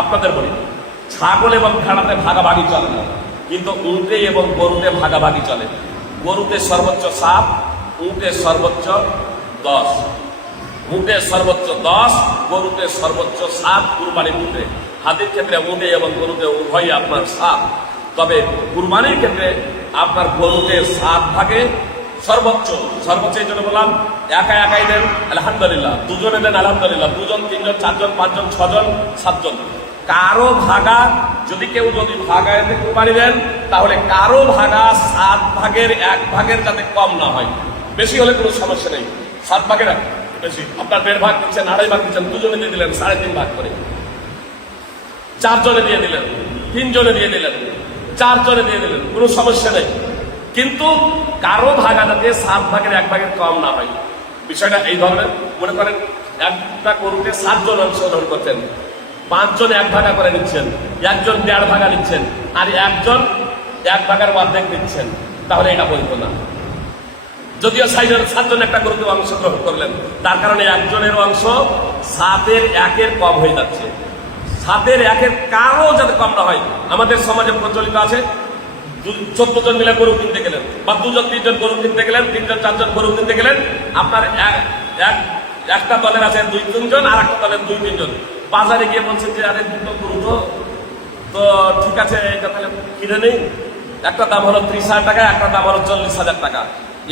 আপনাদের বলি, ছাগল এবং ভেড়াতে ভাগাভাগি চলে না, কিন্তু উটে এবং গরুতে ভাগাভাগি চলে। গরুতে সর্বোচ্চ 7, উটে সর্বোচ্চ 10, উটে সর্বোচ্চ 10, গরুতে সর্বোচ্চ 7 কুরবানির ক্ষেত্রে। হাদির ক্ষেত্রে উটে এবং গরুতে উভয়ই আপনার 7, তবে কুরবানির ক্ষেত্রে আপনার গরুতে 7 ভাগে সর্বোচ্চ এই জন্য বললাম একাই দেন আলহামদুলিল্লাহ, দুজনে দেন আলহামদুলিল্লাহ, 2 জন 3 জন 4 জন 5 জন 6 জন 7 জন। কারো ভাগা যদি কেউ ভাগায় কুরবানি দেন, তাহলে কারো ভাগা 7 ভাগের 1 ভাগের যাতে কম না হয়, বেশি হলে কোনো সমস্যা নেই। 7 ভাগের বেশি, আপনার 1.5 ভাগ দিচ্ছেন, 2.5 ভাগ দিচ্ছেন, 2 জনে দিয়ে দিলেন 3.5 ভাগ করে, 4 জনে দিয়ে দিলেন, 3 জনে দিয়ে দিলেন, 4 জনে দিয়ে দিলেন, কোনো সমস্যা নেই। কিন্তু কারো ভাগা যাতে 7 ভাগের 1 ভাগের কম না হয়। বিষয়টা এই ধরনের, মনে করেন একটা গরুতে 7 জন অংশগ্রহণ করছেন, 5 জন 1 ভাগা করে নিচ্ছেন, একজন 1.5 ভাগা নিচ্ছেন, আর একজন 1 ভাগের অর্ধেক নিচ্ছেন, তাহলে এটা বৈধ না। যদিও 7 জন একটা গরুতে অংশগ্রহণ করলেন, তার কারণে একজনের অংশ 7-এর 1-এর কম হয়ে যাচ্ছে। 7-এর 1-এর কারো যাতে কম না হয়। আমাদের সমাজে প্রচলিত আছে 14 জন মিলে গরু কিনতে গেলেন, বা 2 জন 3 জন গরু কিনতে গেলেন, 3 জন 4 জন গরু কিনতে গেলেন, আপনার একটা দলের আছে 2-3 জন, আর একটা দলের 2-3 জন। বাজারে গিয়ে বলছেন যে আরে দুটো গরু তো ঠিক আছে, এটা তাহলে কিনে নেই। একটা দাম হলো 30,000 টাকা, একটা দাম হলো 40,000 টাকা।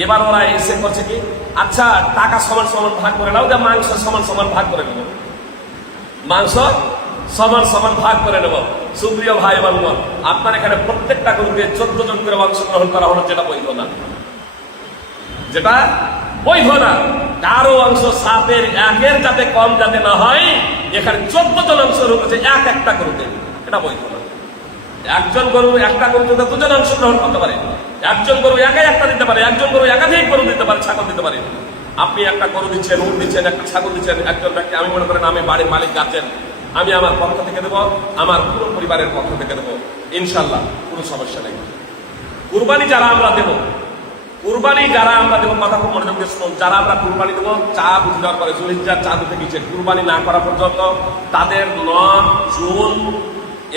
এবার ওরা এসে করছে কি, আচ্ছা টাকা সমান সমান ভাগ করে নাও, যে মাংস সমান সমান ভাগ করে নেব, মাংস সমান সমান ভাগ করে নেব। সুপ্রিয় ভাই এবং বোন, আপনার এখানে প্রত্যেকটা গরুকে 14 জন করে অংশগ্রহণ করা হলো, যেটা বৈধ না, যেটা বৈধ না। কারো অংশ 7-এর 1-এর যাতে কম যাতে না হয়, এখানে 14 জন অংশগ্রহণ করছে একটা গরুতে, এটা বৈধ না। একজন গরু একটা গরুতে 2 জন অংশগ্রহণ করতে পারে, একজন গরু একাই একটা দিতে পারে, একজন গরু একাধিক গরু দিতে পারে, ছাগল দিতে পারে। আপনি একটা গরু দিচ্ছেন, উট দিচ্ছেন, একটা ছাগল দিচ্ছেন, একজন ব্যক্তি, আমি মনে করেন আমি বাড়ির মালিক গার্জেন, আমি আমার পক্ষ থেকে দেবো, আমার পুরো পরিবারের পক্ষ থেকে দেবো, ইনশাল্লাহ কোনো সমস্যা নেই। কুরবানি যারা আমরা দেব, কথা খুব মনোযোগ দিয়ে শুনুন, যারা আমরা কুরবানি দেবো, চাঁদ উঠে যাওয়ার পরে, জুলহিজ্জার চাঁদ উঠে গেছে, কুরবানি না করা পর্যন্ত তাদের নখ, চুল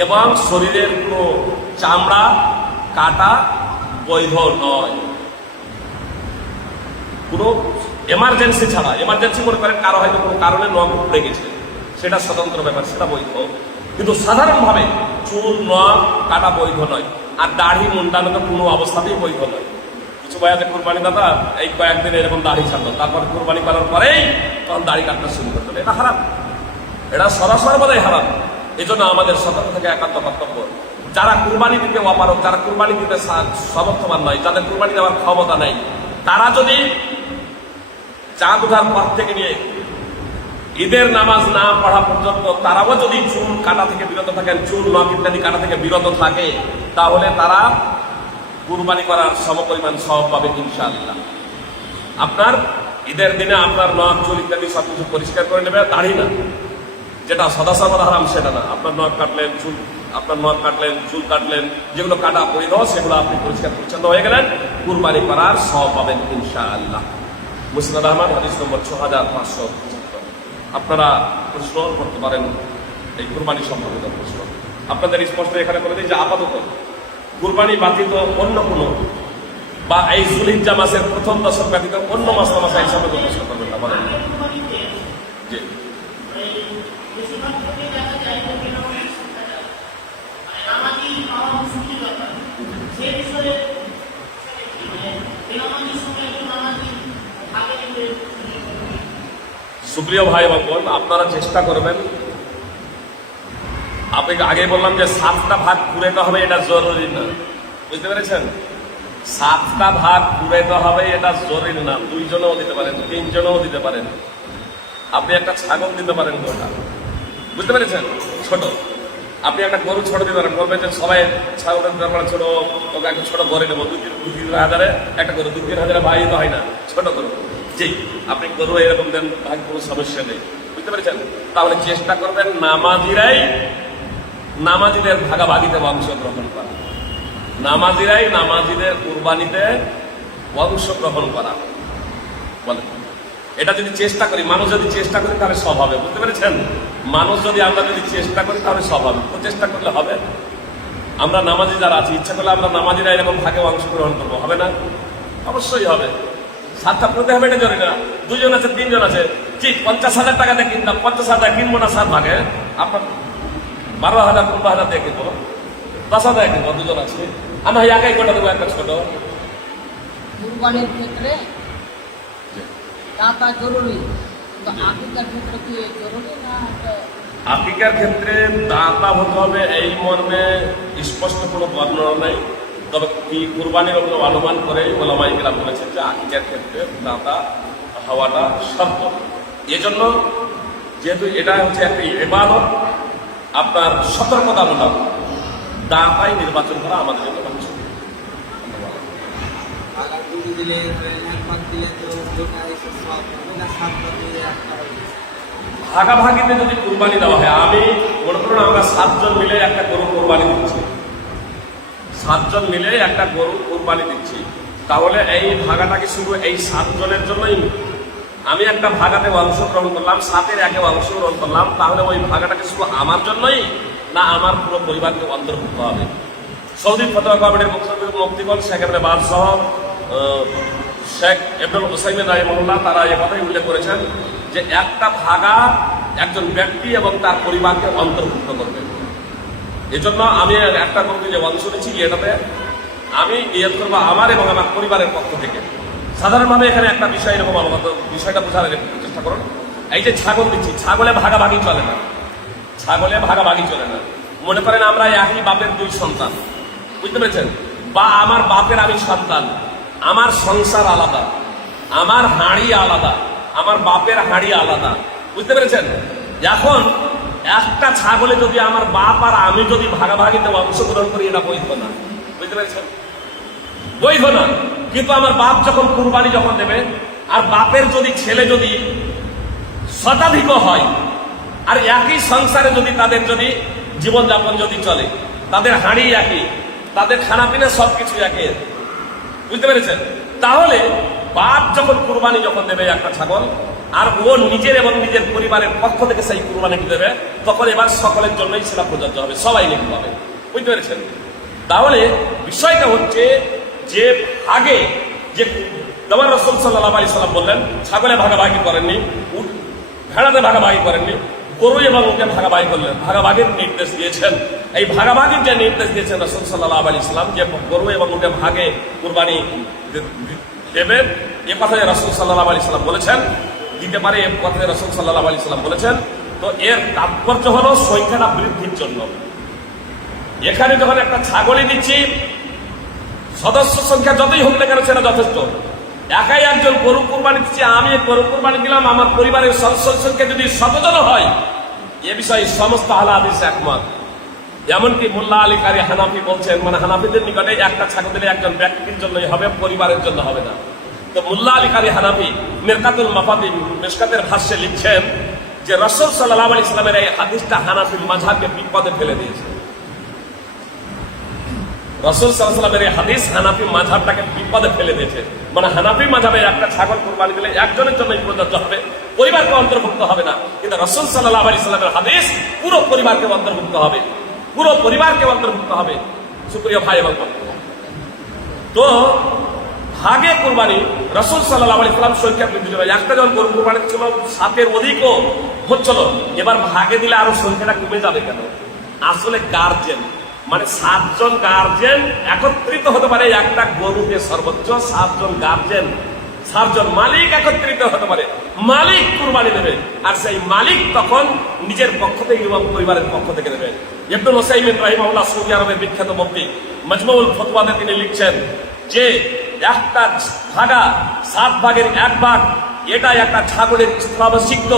এবং শরীরের কোনো চামড়া কাটা বৈধ নয়। কোনো এমার্জেন্সি ছাড়া, এমার্জেন্সি মনে করেন কারো হয়তো কোনো কারণে নখ উঠে গেছে, সেটা স্বতন্ত্র ব্যাপার, সেটা বৈধ। কিন্তু সাধারণভাবে চুল নখ কাটা বৈধ নয়, আর দাড়ি মুন্ডানো তো কোনো অবস্থাতেই বৈধ নয়। কিছু ভাইয়াতে কুরবানি দাদা এই কয়েকদিন এরকম দাড়ি ছাড়লো, তারপরে কুরবানি করার পরেই তখন দাড়ি কাটতে শুরু করতে হবে, এটা হারাম, এটা সর্বদাই হারাম। এই জন্য আমাদের সতর্ক থেকে একান্ত কর্তব্য, যারা কুরবানি দিতে অপারক, যারা কুরবানি দিতে সমর্থবান নয়, যাদের কুরবানি দেওয়ার ক্ষমতা নেই, তারা যদি চাঁদ ওঠার পর থেকে নিয়ে ঈদের নামাজ না পড়া পর্যন্ত তারাও যদি চুল কাটা থেকে বিরত থাকেন, চুল নখ ইত্যাদি কাটা থেকে বিরত থাকে, তাহলে তারা কুরবানি করার সমপরিমাণ সওয়াব পাবে ইনশাআল্লাহ। আপনার ঈদের দিনে আপনার নখ চুল ইত্যাদি সবকিছু পরিষ্কার করে নেবে, দাড়ি না, যেটা সদাসর্বদা হারাম সেটা না। আপনার নখ কাটলেন, চুল কাটলেন, যেগুলো কাটা বৈধ সেগুলো আপনি পরিষ্কার পরিচ্ছন্ন হয়ে গেলেন, কুরবানি করার সওয়াব পাবেন ইনশাআল্লাহ। মুসনাদ আহমদ হাদিস নম্বর 6575। আপনারা প্রশ্ন করতে পারেন এই কুরবানি সম্পর্কিত প্রশ্ন। আপনাদের স্পষ্ট এখানে করে দিই যে আপাতত কুরবানি ব্যতীত অন্য কোনো, বা এই যুলহিজ্জা মাসের প্রথম দশক ব্যতীত অন্য মাস এই সম্পর্কে প্রশ্ন করবেন না, বলেন জি। সুপ্রিয় ভাই এবং বোন, আপনারা চেষ্টা করবেন, আপনাকে আগে বললাম যে 7টা ভাগ পুরাইতে হবে, এটা জরুরি না, বুঝতে পেরেছেন? 7টা ভাগ পুরাইতে হবে এটা জরুরি না, 2 জনও দিতে পারেন, 3 জনও দিতে পারেন। আপনি একটা ছাগল দিতে পারেন গোটা, বুঝতে পেরেছেন, ছোট। আপনি একটা গরু ছোট দিতে পারেন, বলবেন যে সবাই ছাগলের ব্যাপারে ছোট, ওকে একটা ছোট গড়ে নেবো, 2-3 হাজারে একটা গরু, 2-3 হাজারে ভাই তো হয় না, ছোট গরু। জি, আপনি গরু এরকম দেন, ভাই কোনো সমস্যা নেই, বুঝতে পেরেছেন? তাহলে চেষ্টা করবেন নামাজিদের ভাগাভাগিতে অংশগ্রহণ করা, নামাজিদের কুরবানিতে অংশগ্রহণ করা। বলেন, এটা যদি চেষ্টা করি, মানুষ যদি চেষ্টা করি তাহলে সব হবে, বুঝতে পেরেছেন? আমরা যদি চেষ্টা করি তাহলে সব হবে, প্রচেষ্টা করলে হবে। আমরা নামাজি যারা আছি, ইচ্ছা করলে আমরা নামাজিরা এরকম ভাগে অংশগ্রহণ করবো, হবে না? অবশ্যই হবে। 7টা পুরোতে হবে এটা জরুরি না, 2 জন আছে, 3 জন আছে, ঠিক 50,000 টাকা দিয়ে কিনতাম, 50,000 কিনবো না 7 ভাগে, আপনার 12,000 15,000 দিয়ে কিনবো, 10,000 কিনবো, 2 জন আছে, আমরা একাই কোটা দেবো, একটা ছোট। কুরবানির ক্ষেত্রে দাতা জরুরি, তো আকিকার ক্ষেত্রে কি জরুরি না? আকিকার ক্ষেত্রে দাতা হতে হবে এই মর্মে স্পষ্ট কোনো বর্ণনা নেই, তবে কি কুরবানির উপর অনুমান করে ওলামায়ে কেরাম বলেছেন যে আকিকার ক্ষেত্রে দাতা হওয়াটা শর্ত। এজন্য যেহেতু এটা হচ্ছে একটা ইবাদত, আপনার সতর্কতামূলক দাতাই নির্বাচন করা আমাদের জন্য যদি দিলে এক ভাগ দিলে তো গোটা এসে সব হবে না, 7 ভাগ দিলে একটা হবে। ভাগাভাগিতে যদি কুরবানি দেওয়া হয়, আমি মনে করুন আমরা 7 জন মিলে একটা গরু কুরবানি দিচ্ছি, 7 জন মিলে একটা গরু কুরবানি দিচ্ছি, তাহলে এই ভাগাটা কি শুধু এই 7 জনের জন্যই? আমি একটা ভাগাতে অংশগ্রহণ করলাম, 7-এর 1-এ অংশগ্রহণ করলাম, তাহলে ওই ভাগাটা কি শুধু আমার জন্যই, না আমার পুরো পরিবারকে অন্তর্ভুক্ত হবে? সৌদি ফতোয়া কমিটির মুফতিগণ শেখ ইবনে বাজ সহ শেখ ইবনুল হুসাইমিন রাহিমাহুল্লাহ তারা এই কথাই উল্লেখ করেছেন যে একটা ভাগা একজন ব্যক্তি এবং তার পরিবারকে অন্তর্ভুক্ত করবে। এজন্য আমি একটা গরুতে যে অংশ নিচ্ছি, এটাতে আমি নিয়ত করবো আমার এবং আমার পরিবারের পক্ষ থেকে। সাধারণভাবে এখানে একটা বিষয় এরকম আমাদের বিষয়টা বোঝার চেষ্টা করুন। এই যে ছাগল দিচ্ছি, ছাগলে ভাগাভাগি চলে না, ছাগলে ভাগাভাগি চলে না। মনে করেন আমরা একই বাপের 2 সন্তান, বুঝতে পেরেছেন? বা আমার বাপের আমি সন্তান, আমার সংসার আলাদা, আমার হাঁড়ি আলাদা, আমার বাপের হাঁড়ি আলাদা, বুঝতে পেরেছেন? এখন একটা ছাগলে যদি আমার বাপ আর আমি যদি ভাগাভাগিতে অংশগ্রহণ করি, এটা বৈধ না, বুঝতে পেরেছেন? বৈধ না। কিন্তু আমার বাপ যখন কুরবানি যখন দেবে, আর বাপের যদি ছেলে যদি শতাধিক হয়, আর একই সংসারে যদি তাদের যদি জীবনযাপন যদি চলে, তাদের হাঁড়ি একই, তাদের খানাপিনা সবকিছু একই, বুঝতে পেরেছেন? তাহলে বাপ যখন কুরবানি যখন দেবে একটা ছাগল, আর ও নিজের এবং নিজের পরিবারের পক্ষ থেকে সেই কুরবানিটি দেবে, তখন এবার সকলের জন্যই সেটা প্রযোজ্য হবে, সবাই লিখতে হবে, বুঝতে পেরেছেন? তাহলে বিষয়টা হচ্ছে যে আগে যে তোমার রাসূল সাল্লাল্লাহু আলাইহি সাল্লাম বললেন ছাগলে ভাগাভাগি করেননি, ভেড়াতে ভাগাভাগি করেননি, গরু এবং উটে ভাগাভাগি করলেন, ভাগাভাগির নির্দেশ দিয়েছেন। এই ভাগাভাগির যে নির্দেশ দিয়েছেন রাসূল সাল্লাল্লাহু আলাইহি সাল্লাম, যে গরু এবং উটে ভাগে কুরবানি দেবেন, এ কথায় রাসূল সাল্লাল্লাহু আলাইহি সাল্লাম বলেছেন, দিতে পারে, এ কথায় রাসূল সাল্লাল্লাহু আলাইহি সাল্লাম বলেছেন। তো এর তাৎপর্য হলো সংখ্যাটা বৃদ্ধির জন্য। এখানে যখন একটা ছাগলই দিচ্ছি, সদস্য সংখ্যা যতই হোক না কেন সেটা যথেষ্ট। একাই একজন গরু কুরবানি দিচ্ছি, আমি গরু কুরবানি দিলাম, আমার পরিবারের সদস্য সংখ্যা যদি 100 জন হয়, এ বিষয়ে সমস্ত আহলে হাদিস একমত। এমনকি মোল্লা আলী কারি হানাফি বলছেন, মানে হানাফিদের নিকটে একটা ছাগল দিলে একজন ব্যক্তির জন্যই হবে, পরিবারের জন্য হবে না। তো মোল্লা আলী কারি হানাফি মিরকাতুল মাফাতিহ মিশকাতের ভাষ্যে লিখছেন যে রাসূল সাল্লাল্লাহু আলাইহি সাল্লামের এই হাদিসটা হানাফির মাযহাবকে বিপদে ফেলে দিয়েছে। রাসূল সাল্লাল্লাহু আলাইহি ওয়াসাল্লামের এই হাদিস হানাফি মাযহাবটাকে বিপদে ফেলে দিয়েছে। মানে হানাফি মাযহাবে একটা ছাগল কুরবানি দিলে একজনের জন্যই প্রযোজ্য হবে, পরিবারকে অন্তর্ভুক্ত হবে না। কিন্তু রাসূল সাল্লাল্লাহু আলাইহি ওয়াসাল্লামের হাদিস পুরো পরিবারকে অন্তর্ভুক্ত হবে, পুরো পরিবারকে অন্তর্ভুক্ত হবে। সুপ্রিয় ভাই এবং বোন, তো ভাগে কুরবানি রাসূল সাল্লাল্লাহু আলাইহি ওয়াসাল্লাম সংখ্যা বৃদ্ধি করে, একটা যখন গরু কুরবানি ছিল 7-এর অধিকও হচ্ছিল, এবার ভাগে দিলে আরো সংখ্যাটা কমে যাবে কেন? আসলে গার্জেন, মানে 7 জন গার্জেন একত্রিত হতে পারে একটা গরুতে, সর্বোচ্চ 7 জন গার্জেন, 7 জন মালিক একত্রিত হতে পারে, মালিক কুরবানি দেবে, আর সেই মালিক তখন নিজের পক্ষ থেকে এবং পরিবারের পক্ষ থেকে দেবে। ইবনুল হুসাইমিন রাহিমাহুল্লাহ সৌদি আরবের বিখ্যাত মুফতি, মাজমুউল ফতওয়াতে তিনি লিখছেন যে একটা ভাগা 7 ভাগের 1 ভাগ, এটা একটা ছাগলের স্থলাভিষিক্ত।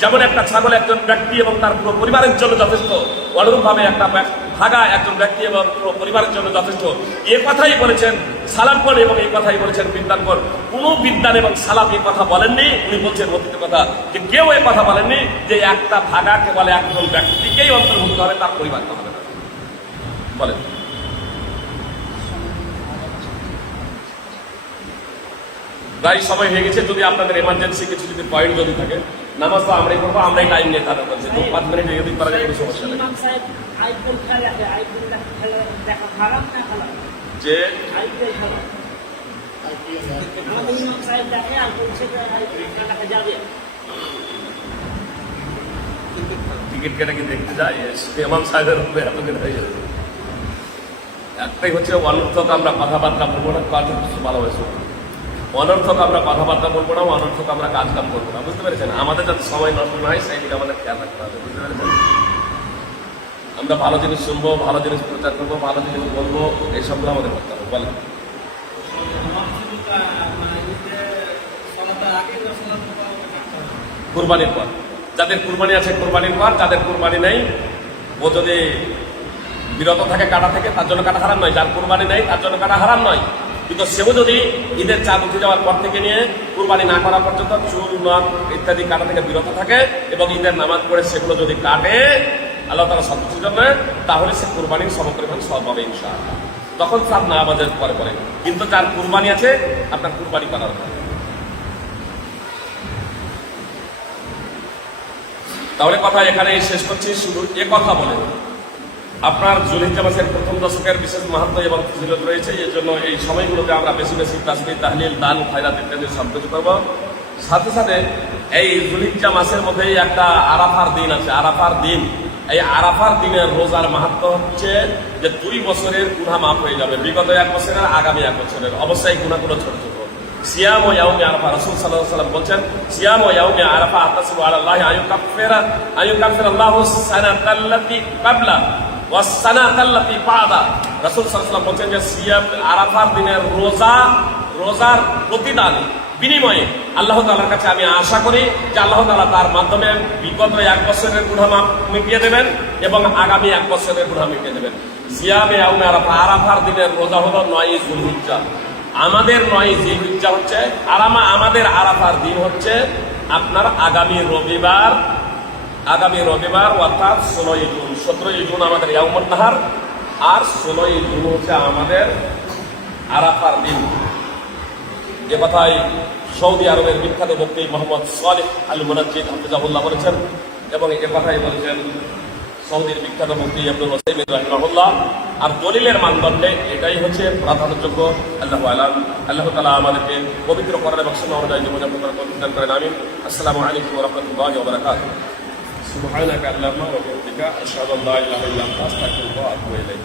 যেমন একটা ছাগল একজন ব্যক্তি এবং তার পুরো পরিবারের জন্য যথেষ্ট, অনুরূপভাবে একটা ভাগা একজন ব্যক্তি এবং পুরো পরিবারের জন্য যথেষ্ট। এ কথাই বলেছেন সালাফগণ এবং এই কথাই বলেছেন বিদ্বানগণ। কোনো বিদ্বান এবং সালাফ এই কথা বলেননি, উনি বলছেন অতীত কথা, যে কেউ এই কথা বলেননি যে একটা ভাগা কেবল একজন ব্যক্তিকেই অন্তর্ভুক্ত হবে, তার পরিবারকে হবে না। বলেন প্রায় সময় হয়ে গেছে। যদি আপনাদের এমার্জেন্সি কিছু যদি পয়েন্ট যদি থাকে, নামাজ তো আমরাই করবো, আমরাই টাইম নিয়ে কাটা করছি, 5 মিনিট এদিক করা যায়, কোনো সমস্যা নেই। ইমাম সাহেব আইপিএল খেলা দেখে, আইপিএল খেলা দেখা হারাম না হালাল? যে আইপিএল খেলা আমাদের ইমাম সাহেব দেখে আর বলছে যে আইপিএল খেলা দেখা যাবে। টিকিট কেটে কি দেখতে যায়, ইমাম সাহেবের উপরে এত কেটে হয়ে যাবে। একটাই হচ্ছে অনর্থক আমরা কথাবার্তা বলবো না, কাজ ভালো হয়েছে। অনর্থক আমরা কথাবার্তা বলবো না, অনর্থক আমরা কাজ কাম করবো না, বুঝতে পেরেছেন? আমাদের যাতে সময় নষ্ট না হয় সেই দিকে আমাদের খেয়াল রাখতে হবে, বুঝতে পেরেছেন? আমরা ভালো জিনিস শুনবো, ভালো জিনিস প্রচার করবো, ভালো জিনিস বলবো, এইসবগুলো আমাদের করতে হবে। বলেন কুরবানির পর, যাদের কুরবানি আছে কুরবানির পর, যাদের কুরবানি নেই ও যদি বিরত থাকে কাটা থেকে, তার জন্য কাটা হারাম নয়। যার কুরবানি নেই তার জন্য কাটা হারাম নয়। কিন্তু সেও যদি ঈদের চাঁদ উঠে যাওয়ার পর থেকে নিয়ে কুরবানি না করা পর্যন্ত চুল নখ ইত্যাদি কাটা থেকে বিরত থাকে এবং ঈদের নামাজ পড়ে সেগুলো যদি কাটে আল্লাহ তাআলা সন্তুষ্টির জন্য, তাহলে সে কুরবানির সমপরিমাণ সওয়াব পাবে ইনশাআল্লাহ। তখন চাঁদ না আমাদের পরে কিন্তু যার কুরবানি আছে আপনার কুরবানি করার পরে। তাহলে কথা এখানে শেষ করছি, শুধু এ কথা বলে আপনার যুলহিজ্জা মাসের প্রথম দশকের বিশেষ মাহাত্ম এবং ফজিলত রয়েছে। এই জন্য এই সময়গুলোতে আমরা বেশি বেশি তাসবিহ, তাহলিল, দান, খয়রাত ইত্যাদি সব কিছু করবো। সাথে সাথে এই যুলহিজ্জা মাসের মধ্যেই একটা আরাফার দিন আছে। আরাফার দিন, এই আরাফার দিনের রোজার মাহাত্ম হচ্ছে যে 2 বছরের গুনাহ মাফ হয়ে যাবে, বিগত 1 বছরের, আগামী 1 বছরের। অবশ্যই গুনাহগুলো ছোট ছোট। সিয়াম ও ইয়াউমে আরাফা, রাসূল সাল্লাল্লাহু আলাইহি ওয়াসাল্লাম বলেন, সিয়াম ও ইয়াউমে আরাফা আতাসিবু আলাল্লাহি আইয়ুকাফিরাল্লাহু সানাতাল্লাতি ক্বাবলা ওয়াস সানাতাল্লাতি বা'দা। রাসূল সাল্লাল্লাহু আলাইহি ওয়াসাল্লাম বলেন যে সিয়াম আরাফার দিনের রোজার প্রতিদান বিনিময়ে আল্লাহ তাআলার কাছে আমি আশা করি যে আল্লাহ তাআলা তার মাধ্যমে বিগত 1 বছরের গুনাহ মাফ মিটিয়ে দেবেন এবং আগামী 1 বছরের গুনাহ মিটিয়ে দেবেন। সিয়ামে ইয়াউমে আরাফা, আরাফার দিনের রোজা হলো 9 যুলহিজ্জা। আমাদের 9 যুলহিজ্জা হচ্ছে আমাদের আরাফার দিন হচ্ছে আপনার আগামী রবিবার অর্থাৎ 16 জুন। 17 জুন আমাদের ইয়াউমুন নাহার, আর 16 জুন হচ্ছে আমাদের আরাফার দিন। এ কথাই সৌদি আরবের বিখ্যাত মুফতি মোহাম্মদ সালেহ আল মুনাজ্জিদ হাফিজাহুল্লাহ বলেছেন, এবং এ কথাই বলেছেন সৌদির বিখ্যাত মুফতি আব্দুল ওয়াসিম রাহিমাহুল্লাহ। আর দলিলের মানদণ্ডে এটাই হচ্ছে প্রাধান্যযোগ্য। আল্লাহু আলাম। আল্লাহ তাআলা আমাদেরকে পবিত্র করেন এবং সুন্নাহ অনুযায়ী জীবনযাপন করার তৌফিক দান করেন। আমিন। আসসালামু আলাইকুম ওয়া রাহমাতুল্লাহি ওয়া বারাকাতুহু। সুবহানাকা আল্লাহুম্মা ওয়া বিহামদিকা আশহাদু আল্লা ইলাহা ইল্লা আনতা আস্তাগফিরুকা ওয়া আতুবু ইলাইক।